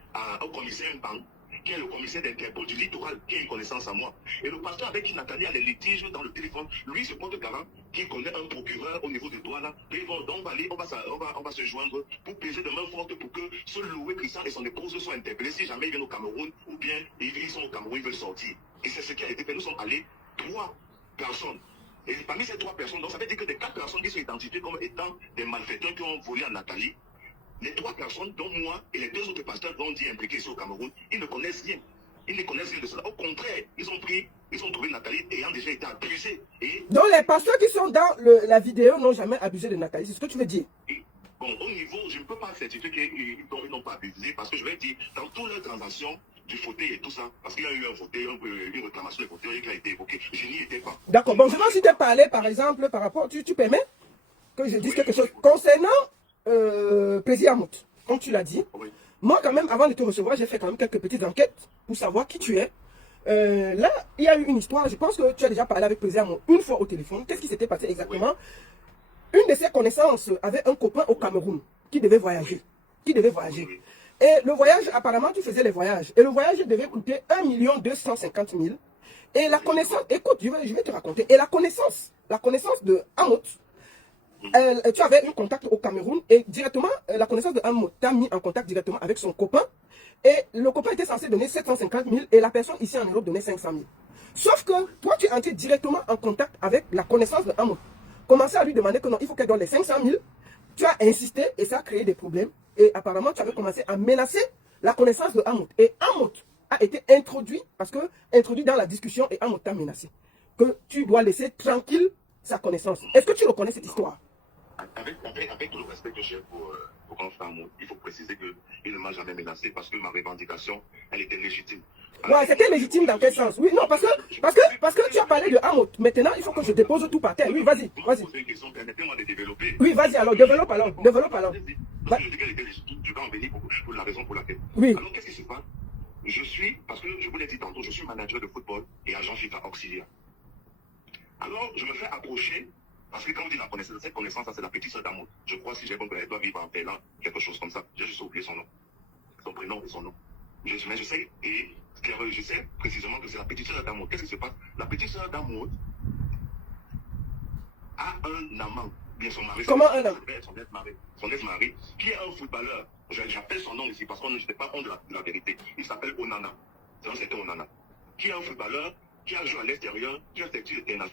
au commissaire Mbang, qui est le commissaire d'Interpol du littoral, qui a une connaissance à moi. Et le pasteur avec qui Nathalie a les litiges dans le téléphone, lui se porte garant, qui connaît un procureur au niveau de Douala. Donc on va se joindre pour peser de main forte pour que ce loué Christian et son épouse soient interpellés si jamais ils viennent au Cameroun ou bien ils sont au Cameroun, ils veulent sortir. Et c'est ce qui a été fait. Nous sommes allés 3 personnes. Et parmi ces 3 personnes, donc ça veut dire que des 4 personnes qui sont identifiées comme étant des malfaiteurs qui ont volé à Nathalie, les 3 personnes, dont moi et les 2 autres pasteurs qui ont dit impliqués ici au Cameroun, ils ne connaissent rien. Ils ne connaissent rien de cela. Au contraire, ils ont trouvé Nathalie ayant déjà été abusée. Donc les pasteurs qui sont dans la vidéo n'ont jamais abusé de Nathalie, c'est ce que tu veux dire? Bon, au niveau, je ne peux pas certifier qu'ils n'ont pas abusé, parce que je vais dire, dans toutes leurs transactions, du fauteuil et tout ça, parce qu'il y a eu un fauteuil, une réclamation de fauteuil qui a été évoquée, je n'y étais pas. D'accord, bon, je vais aussi te parler, par exemple, par rapport, tu permets que je dise quelque chose concernant Président Amout, comme tu l'as dit. Oui. Moi, quand même, avant de te recevoir, j'ai fait quand même quelques petites enquêtes pour savoir qui tu es. Là, il y a eu une histoire, je pense que tu as déjà parlé avec Président Amout une fois au téléphone. Qu'est-ce qui s'était passé exactement? Oui. Une de ses connaissances avait un copain au Cameroun qui devait voyager. Oui. Et le voyage, apparemment, tu faisais les voyages. Et le voyage devait coûter 1 250 000. Et la connaissance, écoute, je vais te raconter. Et la connaissance de Amout, tu avais un contact au Cameroun et directement, la connaissance de Amout t'a mis en contact directement avec son copain. Et le copain était censé donner 750 000 et la personne ici en Europe donnait 500 000. Sauf que toi, tu es entré directement en contact avec la connaissance de Amout. Commencer à lui demander que non, il faut qu'elle donne les 500 000. Tu as insisté et ça a créé des problèmes. Et apparemment, tu avais commencé à menacer la connaissance de Amout. Et Amout a été introduit dans la discussion et Amout t'a menacé. Que tu dois laisser tranquille sa connaissance. Est-ce que tu reconnais cette histoire? Avec tout le respect que j'ai pour mon frère Amout, il faut préciser qu'il ne m'a jamais menacé parce que ma revendication, elle était légitime. Ouais, c'était légitime dans quel sens? Oui, non, parce que tu as parlé de Amout. Maintenant, il faut que je dépose tout par terre. Oui, vas-y. Permettez-moi de développer. Oui, vas-y, alors, développe alors. Je dis qu'elle était légitime, je vais en venir pour la raison pour laquelle. Oui. Alors, qu'est-ce qui se passe? Parce que je vous l'ai dit tantôt, je suis manager de football et agent FIFA auxiliaire. Alors, je me fais approcher, parce que quand on dit la connaissance, cette connaissance, c'est la petite sœur d'Amout. Je crois, si j'ai bon, elle doit vivre en Thaïlande, quelque chose comme ça. J'ai juste oublié son nom. Son prénom et son nom. Mais je sais précisément que c'est la petite sœur d'Amout. Qu'est-ce qui se passe? La petite sœur d'Amout a un amant, bien son mari. Comment un amant? Son ex-mari, qui est un footballeur. J'appelle son nom ici parce qu'on ne n'était pas honte de la vérité. Il s'appelle Onana. C'est un certain Onana. Qui est un footballeur, qui a joué à l'extérieur, qui a effectué international.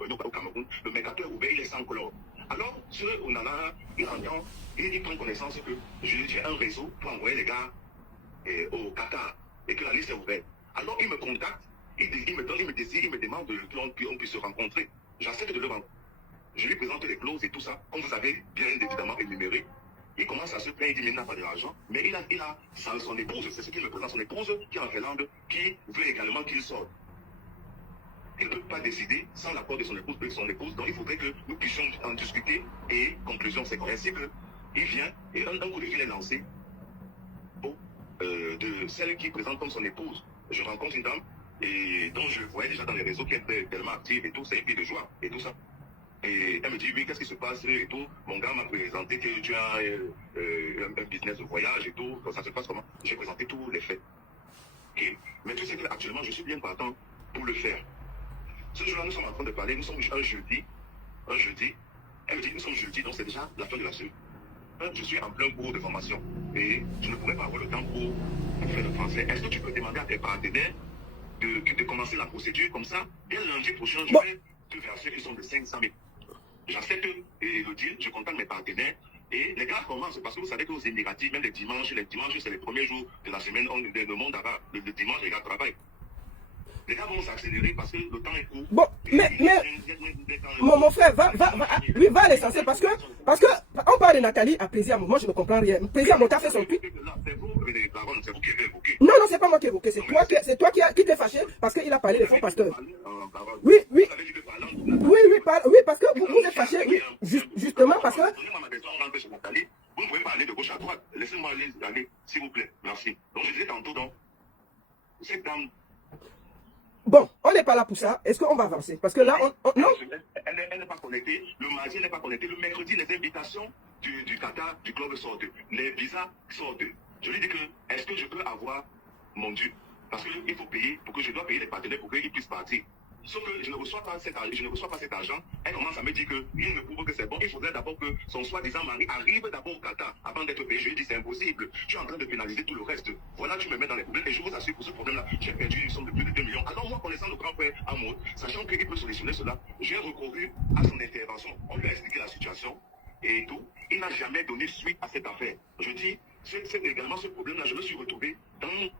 Au Cameroun, le mercateur ouvert, il est sans couleur. Alors, ce Onana, il prend connaissance que j'ai un réseau pour envoyer les gars au Qatar et que la liste est ouverte. Alors, il me contacte, il me désire, il me demande qu'on puisse se rencontrer. J'accepte de le rencontrer. Je lui présente les clauses et tout ça, comme vous avez bien évidemment énuméré. Il commence à se plaindre, il dit qu'il n'a pas d'argent, mais il a son épouse, c'est ce qu'il me présente, son épouse qui est en Finlande, qui veut également qu'il sorte. Il ne peut pas décider sans l'accord de son épouse, donc il faudrait que nous puissions en discuter. Et conclusion, c'est ainsi qu'il vient et un coup de fil est lancé de celle qui présente comme son épouse. Je rencontre une dame et dont je voyais déjà dans les réseaux qui était tellement active et tout, c'est une fille de joie et tout ça. Et elle me dit, oui, qu'est-ce qui se passe et tout. Mon gars m'a présenté que tu as un business de voyage et tout. Ça se passe comment? J'ai présenté tous les faits. Okay. Mais tu sais qu'actuellement, je suis bien partant pour le faire. Ce jour-là, nous sommes en train de parler, nous sommes un jeudi. Elle me dit, nous sommes jeudi, donc c'est déjà la fin de la semaine. Je suis en plein cours de formation et je ne pourrais pas avoir le temps pour faire le français. Est-ce que tu peux demander à tes partenaires de commencer la procédure comme ça? Dès lundi prochain, je vais te verser qui sont de 500 000. J'accepte le deal, je contacte mes partenaires et les gars commencent parce que vous savez qu'aux Émirats, même les dimanches c'est les premiers jours de la semaine, le monde arabe, le dimanche les gars travaillent. Les gars vont s'accélérer parce que le temps est court. Bon, mais mon frère, va à l'essentiel parce que on parle de Nathalie à Plaisir. Moi, je ne comprends rien. Plaisir, mon t'as fait son tweet. C'est vous qui avez évoqué. Non, c'est pas moi qui ai évoqué. C'est toi qui t'es fâché parce qu'il a parlé des faux pasteurs. Oui, parce que vous êtes fâché, oui, justement parce que... Vous pouvez parler de gauche à droite. Laissez-moi aller, s'il vous plaît. Merci. Donc, je disais tantôt, cette dame... Bon, on n'est pas là pour ça. Est-ce qu'on va avancer? Parce que là, non. Elle n'est pas connectée. Le mardi, elle n'est pas connectée. Le mercredi, les invitations du Qatar, du club sortent. Les visas sortent. Je lui dis que, est-ce que je peux avoir mon dû? Parce qu'il faut payer, je dois payer les partenaires pour qu'ils puissent partir. Sauf que je ne reçois pas cet argent. Elle commence à me dire qu'il me prouve que c'est bon. Il faudrait d'abord que son soi-disant mari arrive d'abord au Qatar avant d'être payé. Je lui dis c'est impossible. Tu es en train de pénaliser tout le reste. Voilà, tu me mets dans les problèmes. Et je vous assure pour ce problème-là, j'ai perdu une somme de plus de 2 millions. Alors moi, connaissant le grand frère Amour, sachant qu'il peut solutionner cela, j'ai recouru à son intervention. On lui a expliqué la situation et tout. Il n'a jamais donné suite à cette affaire. Je dis, c'est également ce problème-là. Je me suis retrouvé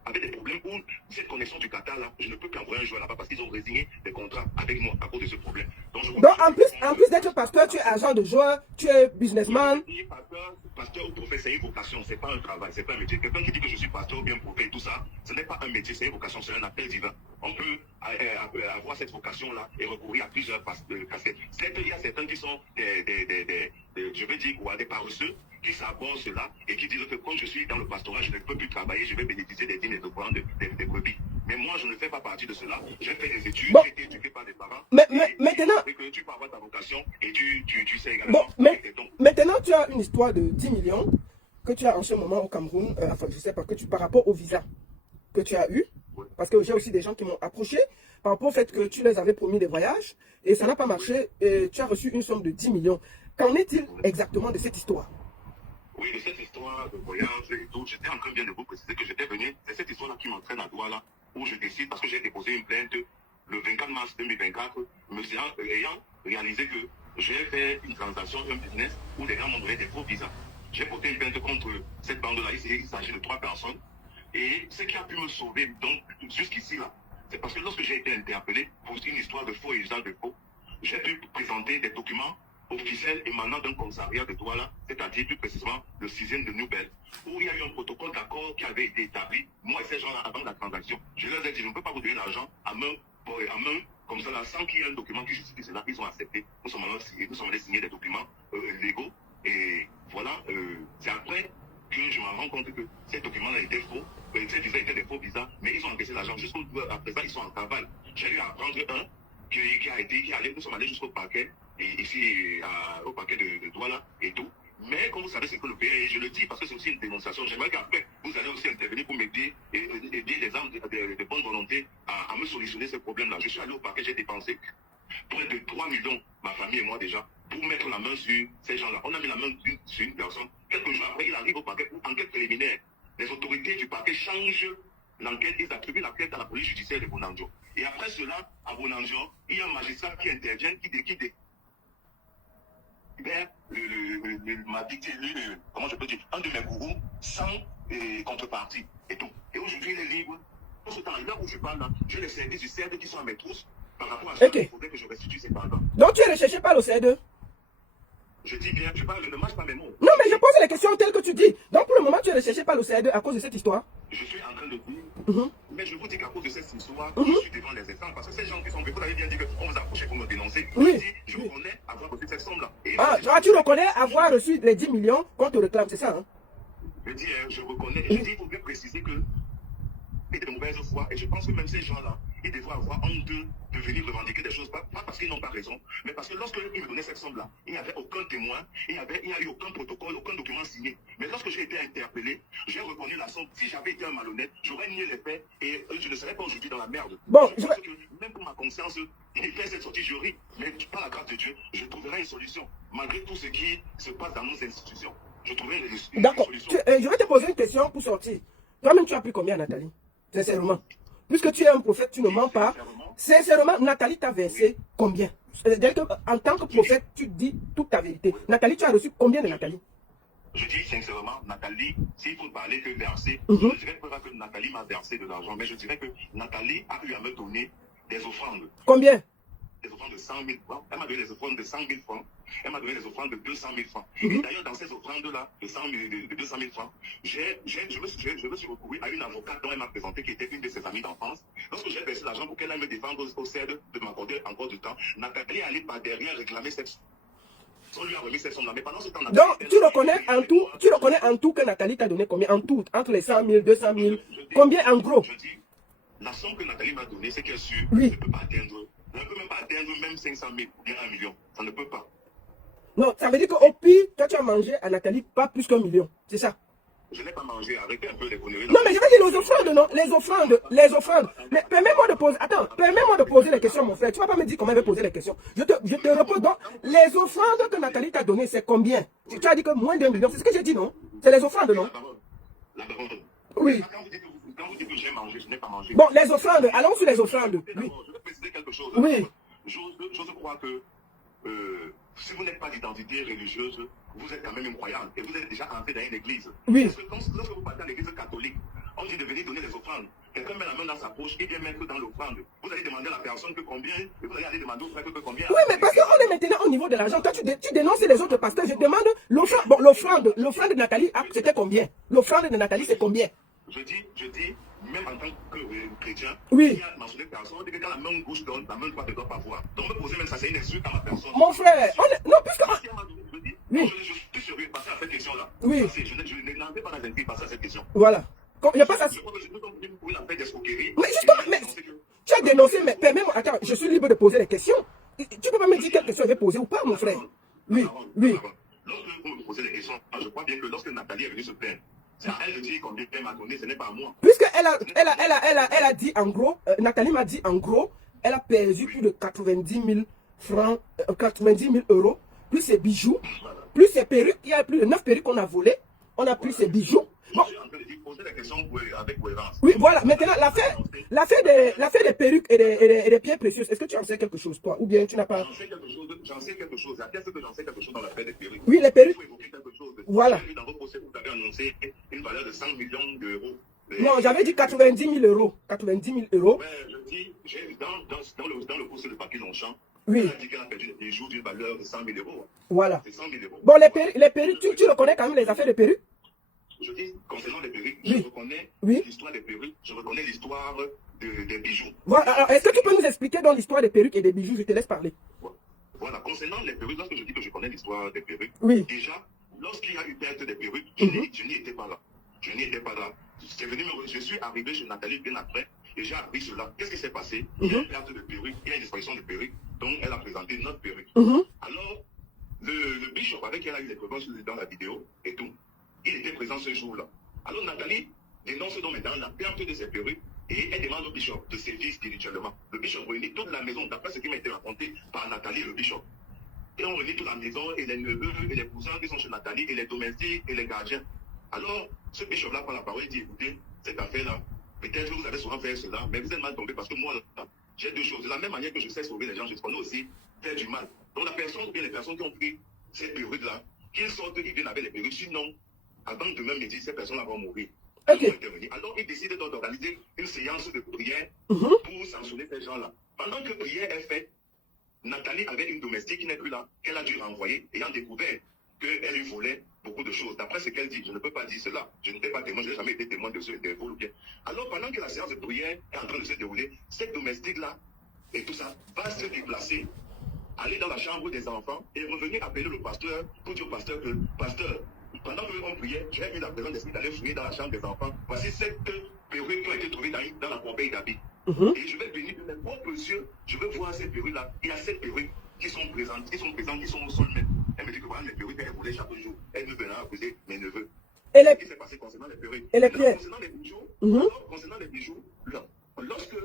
avec des problèmes où cette connexion du Qatar, là, je ne peux qu'envoyer un joueur là-bas parce qu'ils ont résigné des contrats avec moi à cause de ce problème. Donc en plus d'être pasteur, tu es agent de joueur, tu es businessman. Pasteur ou prophète, c'est une vocation, c'est pas un travail, c'est pas un métier. Quelqu'un qui dit que je suis pasteur ou bien prophète, tout ça, ce n'est pas un métier, c'est une vocation, c'est un appel divin. On peut avoir cette vocation-là et recourir à plusieurs casquettes. Il y a certains qui sont je vais dire quoi, des paresseux, qui s'abordent cela et qui disent que quand je suis dans le pastorat, je ne peux plus travailler, je vais bénéficier des dîmes et des brebis. Mais moi, je ne fais pas partie de cela. J'ai fait des études, j'ai été éduqué par des parents. Maintenant, tu peux avoir ta vocation et tu sais également. Maintenant, tu as une histoire de 10 millions que tu as en ce moment au Cameroun, enfin, je sais pas, par rapport au visa que tu as eu. Oui. Parce que j'ai aussi des gens qui m'ont approché par rapport au fait que tu les avais promis des voyages et ça n'a pas marché et tu as reçu une somme de 10 millions. Qu'en est-il exactement de cette histoire? Oui, de cette histoire de voyage et tout, j'étais en train bien de vous préciser que j'étais venu, c'est cette histoire-là qui m'entraîne à Douala, où je décide, parce que j'ai déposé une plainte le 24 mars 2024, ayant réalisé que j'ai fait une transaction, un business, où les gens m'ont donné des faux visas. J'ai porté une plainte contre cette bande-là, il s'agit de 3 personnes, et ce qui a pu me sauver, donc, jusqu'ici là, c'est parce que lorsque j'ai été interpellé pour une histoire de faux et usage de faux, j'ai pu présenter des documents officiel émanant d'un commissariat de Douala, c'est-à-dire plus précisément le 6e de Nouvelle, où il y a eu un protocole d'accord qui avait été établi, moi et ces gens-là, avant la transaction. Je leur ai dit, je ne peux pas vous donner l'argent à main, comme ça, là, sans qu'il y ait un document qui justifie cela. Ils ont accepté. Nous sommes allés signer des documents légaux. Et voilà, c'est après que je me rends compte que ces documents-là étaient faux, ces visas étaient des faux visas, mais ils ont encaissé l'argent. Jusqu'à présent, ils sont en cavale. J'ai eu à prendre un nous sommes allés jusqu'au parquet, et ici au parquet de Douala et tout. Mais comme vous savez, c'est que le pays, et je le dis parce que c'est aussi une dénonciation, j'aimerais qu'après, vous allez aussi intervenir pour m'aider et aider les âmes de bonne volonté à me solutionner ce problème-là. Je suis allé au parquet, j'ai dépensé près de 3 millions, ma famille et moi déjà, pour mettre la main sur ces gens-là. On a mis la main sur une personne. Quelques jours après, il arrive au parquet pour enquête préliminaire. Les autorités du parquet changent l'enquête, ils attribuent l'enquête à la police judiciaire de Bonanjo. Et après cela, à Bonanjo, il y a un magistrat qui intervient, qui libère m'a dicté, comment je peux dire, un de mes gourous sans contrepartie et tout. Et aujourd'hui, il est libre. Pour ce temps-là, où je parle là, j'ai les services du CED qui sont à mes trousses par rapport à ça. Il faudrait que je restitue ces parents. Donc tu es recherché par le CED? Je dis bien, je ne mâche pas mes mots. Non, mais je pose les questions telles que tu dis. Donc pour le moment, tu es recherché par le CED à cause de cette histoire? Je suis en train de dire, mais je vous dis qu'à cause de cette histoire, je suis devant les instants. Parce que ces gens qui sont, vous avez bien dit qu'on vous a approché pour me dénoncer. Oui. Je reconnais avoir reçu cette somme-là. Tu reconnais avoir reçu les 10 millions qu'on te réclame, c'est ça, hein? Je dis, je reconnais. Je dis, il faut bien préciser que et de mauvaise foi. Et je pense que même ces gens-là, ils devraient avoir honte de venir revendiquer des choses, pas parce qu'ils n'ont pas raison, mais parce que lorsqu'ils me donnaient cette somme-là, il n'y avait aucun témoin, il n'y a eu aucun protocole, aucun document signé. Mais lorsque j'ai été interpellé, j'ai reconnu la somme. Si j'avais été un malhonnête, j'aurais nié les faits et je ne serais pas aujourd'hui dans la merde. Bon, parce que même pour ma conscience, il fait cette sortie, je ris. Mais par la grâce de Dieu, je trouverai une solution. Malgré tout ce qui se passe dans nos institutions, je trouverai une solution. D'accord. Je vais te poser une question pour sortir. Toi-même, tu as pris combien, Nathalie? Sincèrement. Puisque tu es un prophète, tu ne mens pas. Sincèrement, Nathalie t'a versé combien? En tant que prophète, tu dis toute ta vérité. Nathalie, tu as reçu combien de Nathalie? Je dis sincèrement, Nathalie, s'il faut parler que verser, je dirais pas que Nathalie m'a versé de l'argent, mais je dirais que Nathalie a eu à me donner des offrandes. Combien? Des offrandes de 100 000 francs. Elle m'a donné des offrandes de 100 000 francs. Elle m'a donné des offrandes de 200 000 francs. Et d'ailleurs, dans ces offrandes-là, de 200 000 francs, je me suis recouru à une avocate dont elle m'a présenté, qui était une de ses amies d'enfance. Lorsque j'ai versé l'argent pour qu'elle aille me défendre au CED de m'accorder encore du temps, Nathalie est allée par derrière réclamer cette somme. On lui a remis cette somme-là. Mais pendant ce temps, Nathalie... Donc, tu reconnais en tout que Nathalie t'a donné combien? En tout, entre les 100 000, 200 000, combien en gros? Je dis, la somme que Nathalie m'a donnée, c'est qu'elle sûr, oui. ne peut pas atteindre. On ne peut même pas atteindre même 500 000 ou bien 1 million. Ça ne peut pas. Non, ça veut dire qu'au pire, toi tu as mangé à Nathalie pas plus qu'1 million. C'est ça? Je n'ai pas mangé. Arrêtez un peu les conneries. Non, mais je vais dire les offrandes, non? Les offrandes. Mais permets-moi de poser, attends, permets-moi de poser les questions, mon frère. Tu vas pas me dire comment je vais poser les questions. Je te repose donc. Les offrandes que Nathalie t'a données, c'est combien? Tu as dit que moins d'1 million. C'est ce que j'ai dit, non? C'est les offrandes, non? La baronne. Oui. Quand vous dites que j'ai mangé, je n'ai pas mangé. Bon, les offrandes. Allons sur les offrandes. Oui. Je vais préciser quelque chose. Oui. J'ose croire que si vous n'êtes pas d'identité religieuse, vous êtes quand même une croyante et vous êtes déjà entré dans une église. Oui. Parce que lorsque vous partez à l'église catholique, on dit de venir donner les offrandes. Quelqu'un met la main dans sa poche et vient mettre dans l'offrande. Vous allez demander à la personne que combien, et vous allez aller demander au frère que combien. Oui, mais parce qu'on est maintenant au niveau de l'argent. Toi, tu dénonces les autres pasteurs. Je demande l'offrande. Bon, l'offrande de Nathalie, c'était combien? L'offrande de Nathalie, c'est combien? Je dis, même en tant que chrétien, oui. Il y a mentionné personne, on dit que quand la main gauche donne, la main droite ne doit pas voir. Donc, me poser même ça, c'est une insulte à ma personne. Mon frère, non, puisque... Je dis, oui. Je suis sérieux, passer à cette question-là. Oui. Je n'entends pas dans l'intrigue, passer à cette question. Voilà. Il n'y a pas ça. Je crois que nous sommes venus pour une affaire d'escroquerie. Mais justement, mais, tu as dénoncé, mais permets-moi, attends, je suis libre de poser les questions. Tu ne peux pas me dire quelle question je vais poser ou pas, mon frère. Oui, oui. Lorsque vous me posez des questions, je crois bien que lorsque Nathalie est venue se plaindre, c'est à elle de dire combien elle m'a donné, ce n'est pas à moi. Puisqu'elle a dit en gros, Nathalie m'a dit en gros, elle a perdu plus de 90 000 francs, 90 000 euros, plus ses bijoux, plus ses perruques. Il y a plus de 9 perruques qu'on a volées. On a pris ses bijoux. Bon. Je suis en train de dire, poser des questions avec cohérence. Oui, voilà. Maintenant, l'affaire des perruques et des pierres précieuses, est-ce que tu en sais quelque chose, toi? Ou bien tu n'as pas... J'en sais quelque chose. Il y a bien ce que j'en sais quelque chose dans l'affaire des perruques. Oui, les perruques. Il faut évoquer quelque chose. Voilà. Dans vos procès, vous avez annoncé une valeur de 100 millions d'euros. Non, j'avais dit 90 000 euros. 90 000 euros. Ouais, je dis, dans le procès de papier Longchamp, oui. Elle a dit qu'elle a perdu des bijoux d'une valeur de 100 000 euros. Voilà. C'est 100 000 euros. Bon, les perruques, tu reconnais quand même les affaires de perruques? Je dis, concernant les perruques, oui. Je reconnais l'histoire des perruques, je reconnais l'histoire des bijoux. Voilà. Est-ce que tu peux nous expliquer dans l'histoire des perruques et des bijoux? Je te laisse parler. Voilà, concernant les perruques, lorsque je dis que je connais l'histoire des perruques, oui. Déjà, lorsqu'il y a eu perte des perruques, je n'y étais pas là. Je n'y étais pas là. Je suis arrivé chez Nathalie bien après et j'ai appris cela. Qu'est-ce qui s'est passé? Il y a une perte de perruques, il y a une disparition de perruques, donc elle a présenté notre perruque. Alors, le bishop avec qui elle a eu des problèmes dans la vidéo et tout, il était présent ce jour-là. Alors Nathalie dénonce donc maintenant la perte de ses perruques et elle demande au bishop de sévir spirituellement. Le bishop réunit toute la maison, d'après ce qui m'a été raconté par Nathalie et le bishop. Et on réunit toute la maison et les neveux et les cousins qui sont chez Nathalie et les domestiques et les gardiens. Alors, ce bishop-là prend la parole et dit, écoutez, cette affaire-là, peut-être que vous avez souvent fait cela, mais vous êtes mal tombé parce que moi, là, j'ai deux choses. De la même manière que je sais sauver les gens, je connais aussi faire du mal. Donc la personne ou bien les personnes qui ont pris ces perruques-là, qu'ils sortent, ils viennent avec les perruques, sinon, avant demain midi, ces personnes-là vont mourir. Okay. Alors, ils décident d'organiser une séance de prière pour sanctionner ces gens-là. Pendant que prière est faite, Nathalie avait une domestique qui n'est plus là, qu'elle a dû renvoyer, ayant découvert qu'elle lui volait beaucoup de choses. D'après ce qu'elle dit, je ne peux pas dire cela. Je n'étais pas témoin, je n'ai jamais été témoin de ce vol ou bien. Alors, pendant que la séance de prière est en train de se dérouler, cette domestique-là et tout ça va se déplacer, aller dans la chambre des enfants et revenir appeler le pasteur pour dire au pasteur que, pasteur, pendant que on priait, j'ai vu la présence d'esprit d'aller fouiller dans la chambre des enfants. Voici 7 perruques qui ont été trouvées dans la corbeille d'habits. Et je vais venir de mes propres yeux, je veux voir ces perruques-là. Il y a 7 perruques qui sont présentes, qui sont au sol même. Elle me dit que voilà les perruques qu'elle voulait chaque jour. Elle veut venir accuser mes neveux. Et ce qui s'est passé concernant les perruques. Et les pieds. Concernant les bijoux, lorsque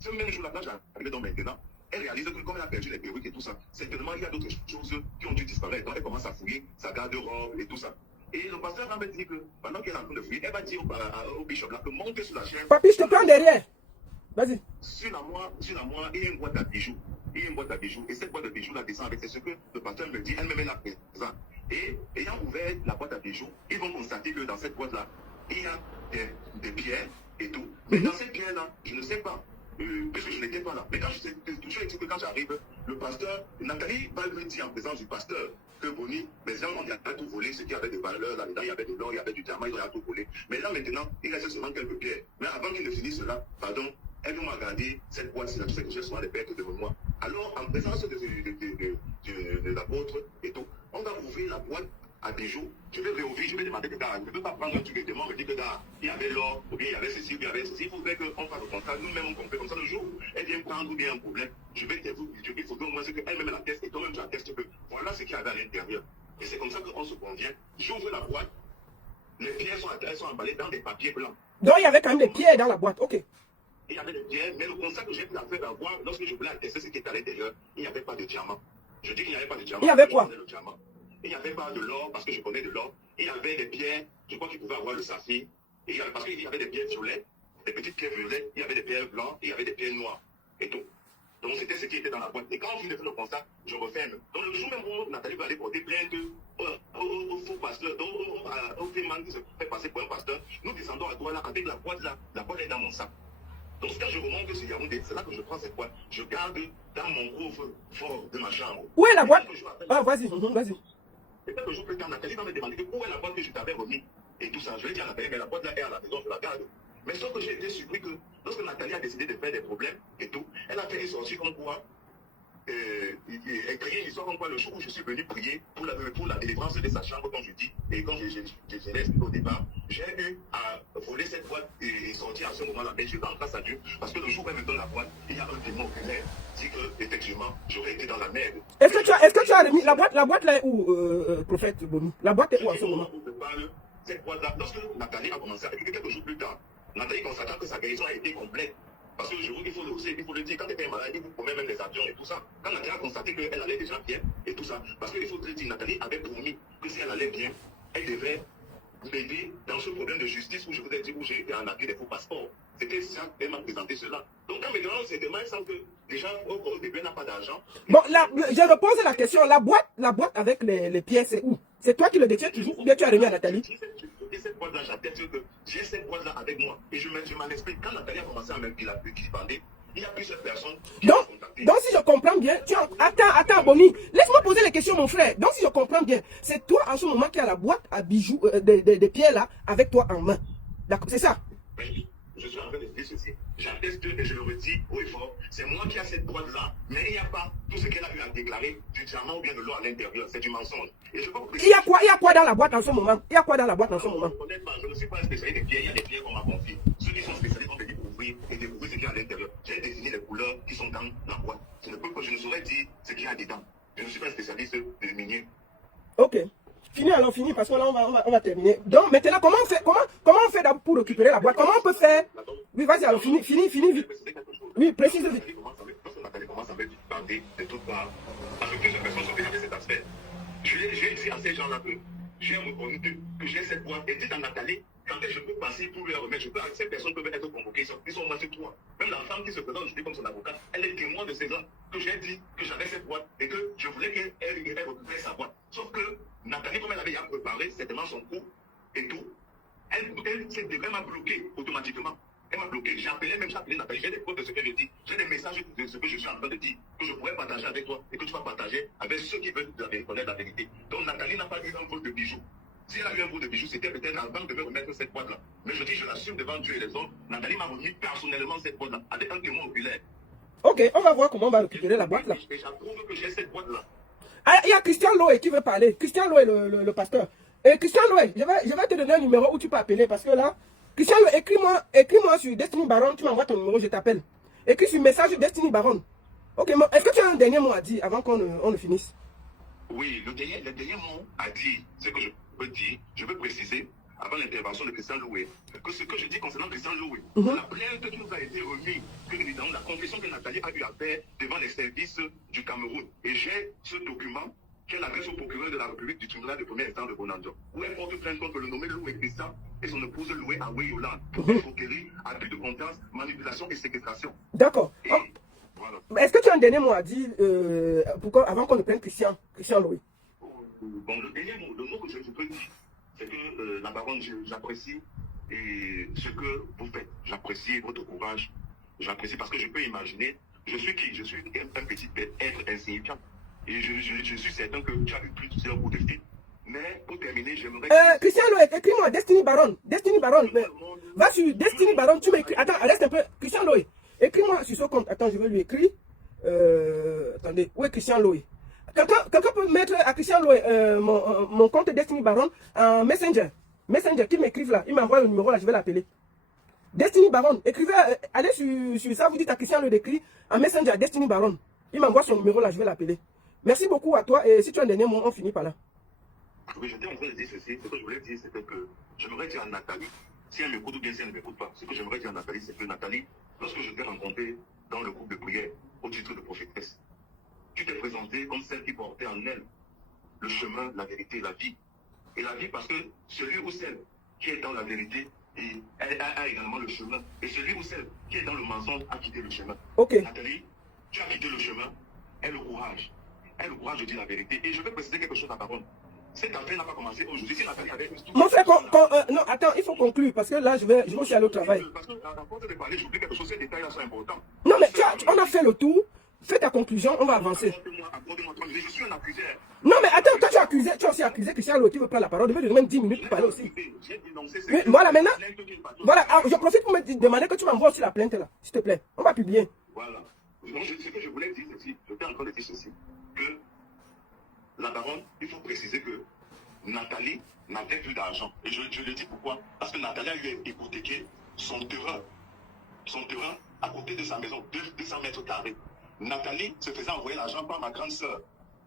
ce même jour-là, quand j'arrivais donc maintenant, elle réalise que comme elle a perdu les perruques et tout ça, certainement il y a d'autres choses qui ont dû disparaître. Donc elle commence à fouiller sa garde-robe et tout ça. Et le pasteur va me dire que pendant qu'elle est en train de fouiller, elle va dire au bishop là que monte sur la chaise. Papi, je te prends derrière. Vas-y. Sur la moi, il y a une boîte à bijoux. Il y a une boîte à bijoux. Et cette boîte de bijoux là descend avec ce que le pasteur me dit, elle-même est là présente. Et ayant ouvert la boîte à bijoux, ils vont constater que dans cette boîte là, il y a des pierres et tout. Mais dans ces pierres là, je ne sais pas. Puisque je n'étais pas là. Mais quand je sais, toujours dit que quand j'arrive, le pasteur, Nathalie va lui dire en présence du pasteur que Bonnie, mais là, on a tout volé, ce qui avait des valeurs là-dedans, il y avait de l'or, il y avait du diamant, il a tout volé. Mais là, maintenant, il reste seulement quelques pierres. Mais avant qu'il ne finisse cela, pardon, elle m'a regardé cette boîte-ci, tu sais que j'ai souvent des pertes devant moi. Alors, en présence de l'apôtre et tout, on va ouvrir la boîte à bijoux. Je vais réouvrir, je vais demander que je ne peux pas prendre un truc et demander, me dire que il y avait l'or, ou bien il y avait ceci, ou bien il y avait ceci. Il faudrait qu'on fasse le contrat, nous-mêmes on comprenne comme ça. Le jour où elle vient prendre ou bien un problème, je vais te vous, il faudrait au moins ce qu'elle-même atteste et toi-même tu attestes que voilà ce qu'il y avait à l'intérieur. Et c'est comme ça qu'on se convient. J'ouvre la boîte Les pierres sont emballées dans des papiers blancs. Donc, il y avait quand même des pierres dans la boîte. Ok. Il y avait des pierres, mais le constat que j'ai pu faire d'avoir, lorsque je voulais tester ce qui était à l'intérieur, il n'y avait pas de diamant. Je dis qu'il n'y avait pas de diamant. Il y avait quoi? Il n'y avait pas de l'or, parce que je connais de l'or. Il y avait des pierres, je crois qu'il pouvait avoir le saphir. Parce qu'il y avait des pierres violettes, des petites pierres violettes, il y avait des pierres blanches, il y avait des pierres noires, et tout. Donc c'était ce qui était dans la boîte. Et quand je fais le constat, je referme. Donc le jour même où Nathalie va aller porter plainte au faux pasteur, au témoin qui se fait passer pour un pasteur, nous descendons à Douala avec la boîte là, la boîte est dans mon sac. Donc quand je remonte sur Yaoundé, c'est là que je prends cette boîte, je garde dans mon coffre fort de ma chambre. Où est la boîte? Ah, vas-y, vas-y. Et quelques jours plus tard, Nathalie va me demander où est la boîte que je t'avais remis. Et tout ça, je lui ai dit à Nathalie, mais la boîte là est à la maison, je la garde. Mais sauf que j'ai été surpris que lorsque Nathalie a décidé de faire des problèmes et tout, elle a fait une sortie comme quoi, elle criait une histoire comme quoi le jour où je suis venu prier pour la délivrance de sa chambre, comme je dis, et quand je l'ai expliqué au départ, j'ai eu à voler cette boîte et sortir à ce moment-là. Mais je suis en grâce à Dieu, parce que le jour où elle me donne la boîte, il y a un démon oculaire qui dit que, effectivement, j'aurais été dans la merde. Est-ce que tu as remis la boîte là est où, prophète Boni? La boîte est où en ce moment? Cette boîte-là, lorsque Nathalie a commencé à écrire quelques jours plus tard, Nathalie constata que sa guérison a été complète. Parce que je vous dis, il faut le dire, quand tu es malade, il vous promet même les avions et tout ça. Quand Nathalie a constaté qu'elle allait déjà bien et tout ça, parce qu'il faut te le dire, Nathalie avait promis que si elle allait bien, elle devait m'aider dans ce problème de justice où je vous ai dit, où j'ai été arnaqué des faux passeports. C'était ça, elle m'a présenté cela. Donc quand maintenant, c'est demain, il semble que déjà, au début, elle n'a pas d'argent. Bon, là, je repose la question, la boîte avec les pièces, c'est où? C'est toi qui le détiens toujours ou bien tu as remis à Nathalie? Cette boîte-là, j'atteste que j'ai cette boîte-là avec moi. Et je m'en explique. Quand Nathalie a commencé à me vilipender, il y a plusieurs personnes qui m'ont contacté. Donc, si je comprends bien, attends, Boni, laisse-moi poser les questions, mon frère. Donc, si je comprends bien, c'est toi en ce moment qui as la boîte à bijoux, des pierres là, avec toi en main. D'accord, c'est ça? Oui. Je suis en train de dire ceci. J'atteste et je le redis haut et fort. C'est moi qui ai cette boîte-là, mais il n'y a pas tout ce qu'elle a eu à déclarer du diamant ou bien de l'eau à l'intérieur. C'est du mensonge. Et je peux vous il y a quoi dans la boîte en ce moment? Il y a quoi dans la boîte en ce moment? Je ne suis pas un spécialiste des pierres. Il y a des pierres qu'on m'a confiées. Ceux qui sont spécialistes vont me découvrir et découvrir ce qu'il y a à l'intérieur. J'ai désigné les couleurs qui sont dans la boîte. Je ne saurais dire ce qu'il y a dedans. Je ne suis pas un spécialiste de minier. Ok. Fini alors, fini, parce que là, on va terminer. Donc, maintenant, comment on fait pour récupérer la boîte? Comment on peut faire? Oui, vas-y, alors, fini vite. Oui, précise vite. Lorsque Nathalie commence à me parler de toutes parts, parce que plusieurs personnes sont venues avec cet aspect, j'ai dit à ces gens-là que j'ai reconnu que j'ai cette boîte. Et dit à Nathalie, quand je peux passer pour leur remettre, ces personnes peuvent être convoquées, ils sont au moins sur 3. Même la femme qui se présente aujourd'hui comme son avocate, elle est témoin de ces gens que j'ai dit que j'avais cette boîte et que je voulais qu'elle récupère sa boîte. Sauf que Nathalie, comme elle avait préparé certainement son coup et tout, elle m'a bloqué automatiquement. Elle m'a bloqué. J'ai appelé Nathalie. J'ai des preuves de ce que je dis. J'ai des messages de ce que je suis en train de dire, que je pourrais partager avec toi et que tu vas partager avec ceux qui veulent connaître la vérité. Donc Nathalie n'a pas eu un vol de bijoux. Si elle a eu un vol de bijoux, c'était peut-être avant de me remettre cette boîte-là. Mais je dis, je l'assume devant Dieu et les hommes. Nathalie m'a remis personnellement cette boîte-là, avec un témoin oculaire. Ok, on va voir comment on va récupérer la boîte-là. Et j'approuve que j'ai cette boîte-là. Ah, il y a Christian Loé qui veut parler. Christian Loé, le pasteur. Et Christian Loé, je vais te donner un numéro où tu peux appeler parce que là, Christian Loé, écris-moi sur Destiny Baron, tu m'envoies ton numéro, je t'appelle. Écris sur message Destiny Baron. Ok, est-ce que tu as un dernier mot à dire avant qu'on ne finisse? Oui, le dernier mot à dire, ce que je peux dire, je veux préciser, avant l'intervention de Christian Loé, que ce que je dis concernant Christian Loé, la plainte qui nous a été remise, la confession que Nathalie a eu à faire devant les services du Cameroun. Et j'ai ce document qu'elle adresse au procureur de la République du tribunal de premier instance de Bonanjo, où elle porte plainte contre le nommé Loué Christian et son épouse Loué Aoué Yolande pour escroquerie, abus de confiance, manipulation et séquestration. D'accord. Voilà. Est-ce que tu as un dernier mot à dire avant qu'on ne prenne Christian Loé? Bon, le mot que je peux dire, c'est que la baronne, j'apprécie ce que vous faites. J'apprécie votre courage. J'apprécie parce que je peux imaginer, je suis qui? Je suis un petit être insignifiant. Et je suis certain que tu as eu plusieurs bouts de fil. Mais pour terminer, j'aimerais... Christian Loé, écris-moi Destiny Baron. Destiny Baron. Va sur Destiny Baron, tu m'écris. Attends, reste un peu. Christian Loé, écris-moi sur ce compte. Attends, je vais lui écrire. Attendez, où est Christian Loé? Quelqu'un peut mettre à Christian Loé mon compte Destiny Baron en Messenger. Messenger, qui m'écrive là. Il m'envoie le numéro là, je vais l'appeler. Destiny Baron, écrivez, allez sur ça, vous dites à Christian Loé d'écrire en Messenger Destiny Baron. Il m'envoie son numéro là, je vais l'appeler. Merci beaucoup à toi et si tu as un dernier mot, on finit par là. Oui, j'étais en train de dire ceci. Ce que je voulais dire, c'était que j'aimerais dire à Nathalie, si elle m'écoute ou bien si elle ne m'écoute pas, ce que j'aimerais dire à Nathalie, c'est que Nathalie, lorsque je t'ai rencontré dans le groupe de prière au titre de prophétesse, tu t'es présentée comme celle qui portait en elle le chemin, la vérité et la vie. Et la vie parce que celui ou celle qui est dans la vérité et elle a également le chemin. Et celui ou celle qui est dans le mensonge a quitté le chemin. Ok. Nathalie, tu as quitté le chemin, aie le courage. Aie le courage de dire la vérité. Et je vais préciser quelque chose à ta parole. Cette affaire n'a pas commencé aujourd'hui. Si Nathalie avait tout. Mon frère, non, attends, il faut conclure parce que là, je vais aussi aller au travail. Parce que à force de parler, j'oublie quelque chose. Ces détails-là sont importants. Non, mais on a fait le tour. Fais ta conclusion, on va avancer. Je suis un accusé. Non, mais attends, toi tu as aussi accusé Christian Lowe qui veut prendre la parole. Il veut même 10 minutes pour parler aussi. Mais voilà, maintenant, voilà, je profite pour me demander que tu m'envoies aussi la plainte là, s'il te plaît. On va publier. Voilà. Donc, ce que je voulais dire, c'est je suis en train de dire ceci, que la baronne, il faut préciser que Nathalie n'avait plus d'argent. Et je le dis pourquoi? Parce que Nathalie a eu hypothéqué son terrain à côté de sa maison, 200 mètres carrés. Nathalie se faisait envoyer l'argent par ma grande sœur,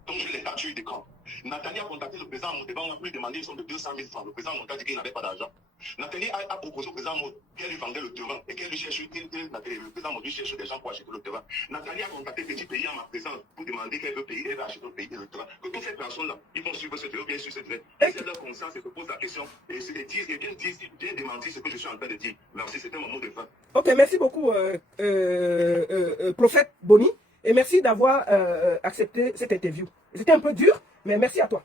dont je l'ai capturé des camps. Nathalie a contacté le président Monteba, on a pu lui demander une somme de 200 000 francs. Le président Monteba a dit qu'il n'avait pas d'argent. Nathalie a proposé au président Monteba qu'elle lui vendait le terrain et qu'elle lui cherche, le président Monteba cherche des gens pour acheter le terrain. Nathalie a contacté Petit Pays en ma présence pour demander qu'elle veut payer, elle va acheter le pays et le terrain. Que toutes ces personnes-là, ils vont suivre ce terrain, bien sûr, c'est vrai. Et c'est leur conscience et se posent la question et bien démentir ce que je suis en train de dire. Merci, c'était mon mot de fin. Ok, merci beaucoup, prophète Boni. Et merci d'avoir accepté cette interview. C'était un peu dur, mais merci à toi.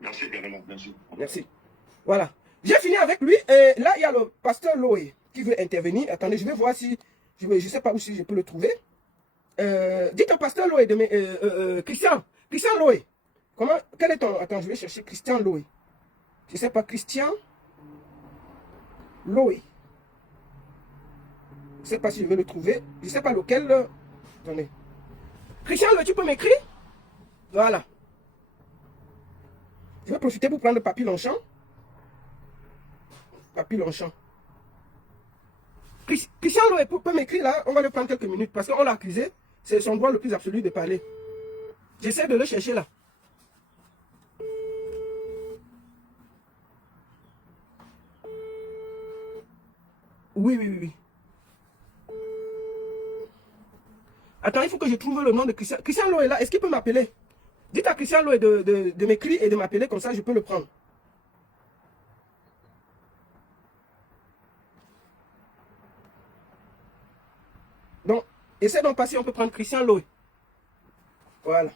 Merci, bien aimé, merci. Merci. Voilà. J'ai fini avec lui. Et là, il y a le pasteur Loé qui veut intervenir. Attendez, je vais voir si... Je ne sais pas où si je peux le trouver. Dites au pasteur Loé, Christian Loé. Comment... Quel est ton... Attends, je vais chercher Christian Loé. Je ne sais pas, Christian Loé. Je ne sais pas si je vais le trouver. Je ne sais pas lequel... Attendez. Christian Loé, tu peux m'écrire? Voilà. Je vais profiter pour prendre Papy Longchamp. Papy Longchamp. Christian Loé peut m'écrire là, on va le prendre quelques minutes parce qu'on l'a accusé. C'est son droit le plus absolu de parler. J'essaie de le chercher là. Oui. Attends, il faut que je trouve le nom de Christian. Christian Loé là, est-ce qu'il peut m'appeler? Dites à Christian Loé de m'écrire et de m'appeler, comme ça je peux le prendre. Donc, essaie d'en passer, on peut prendre Christian Loé. Voilà.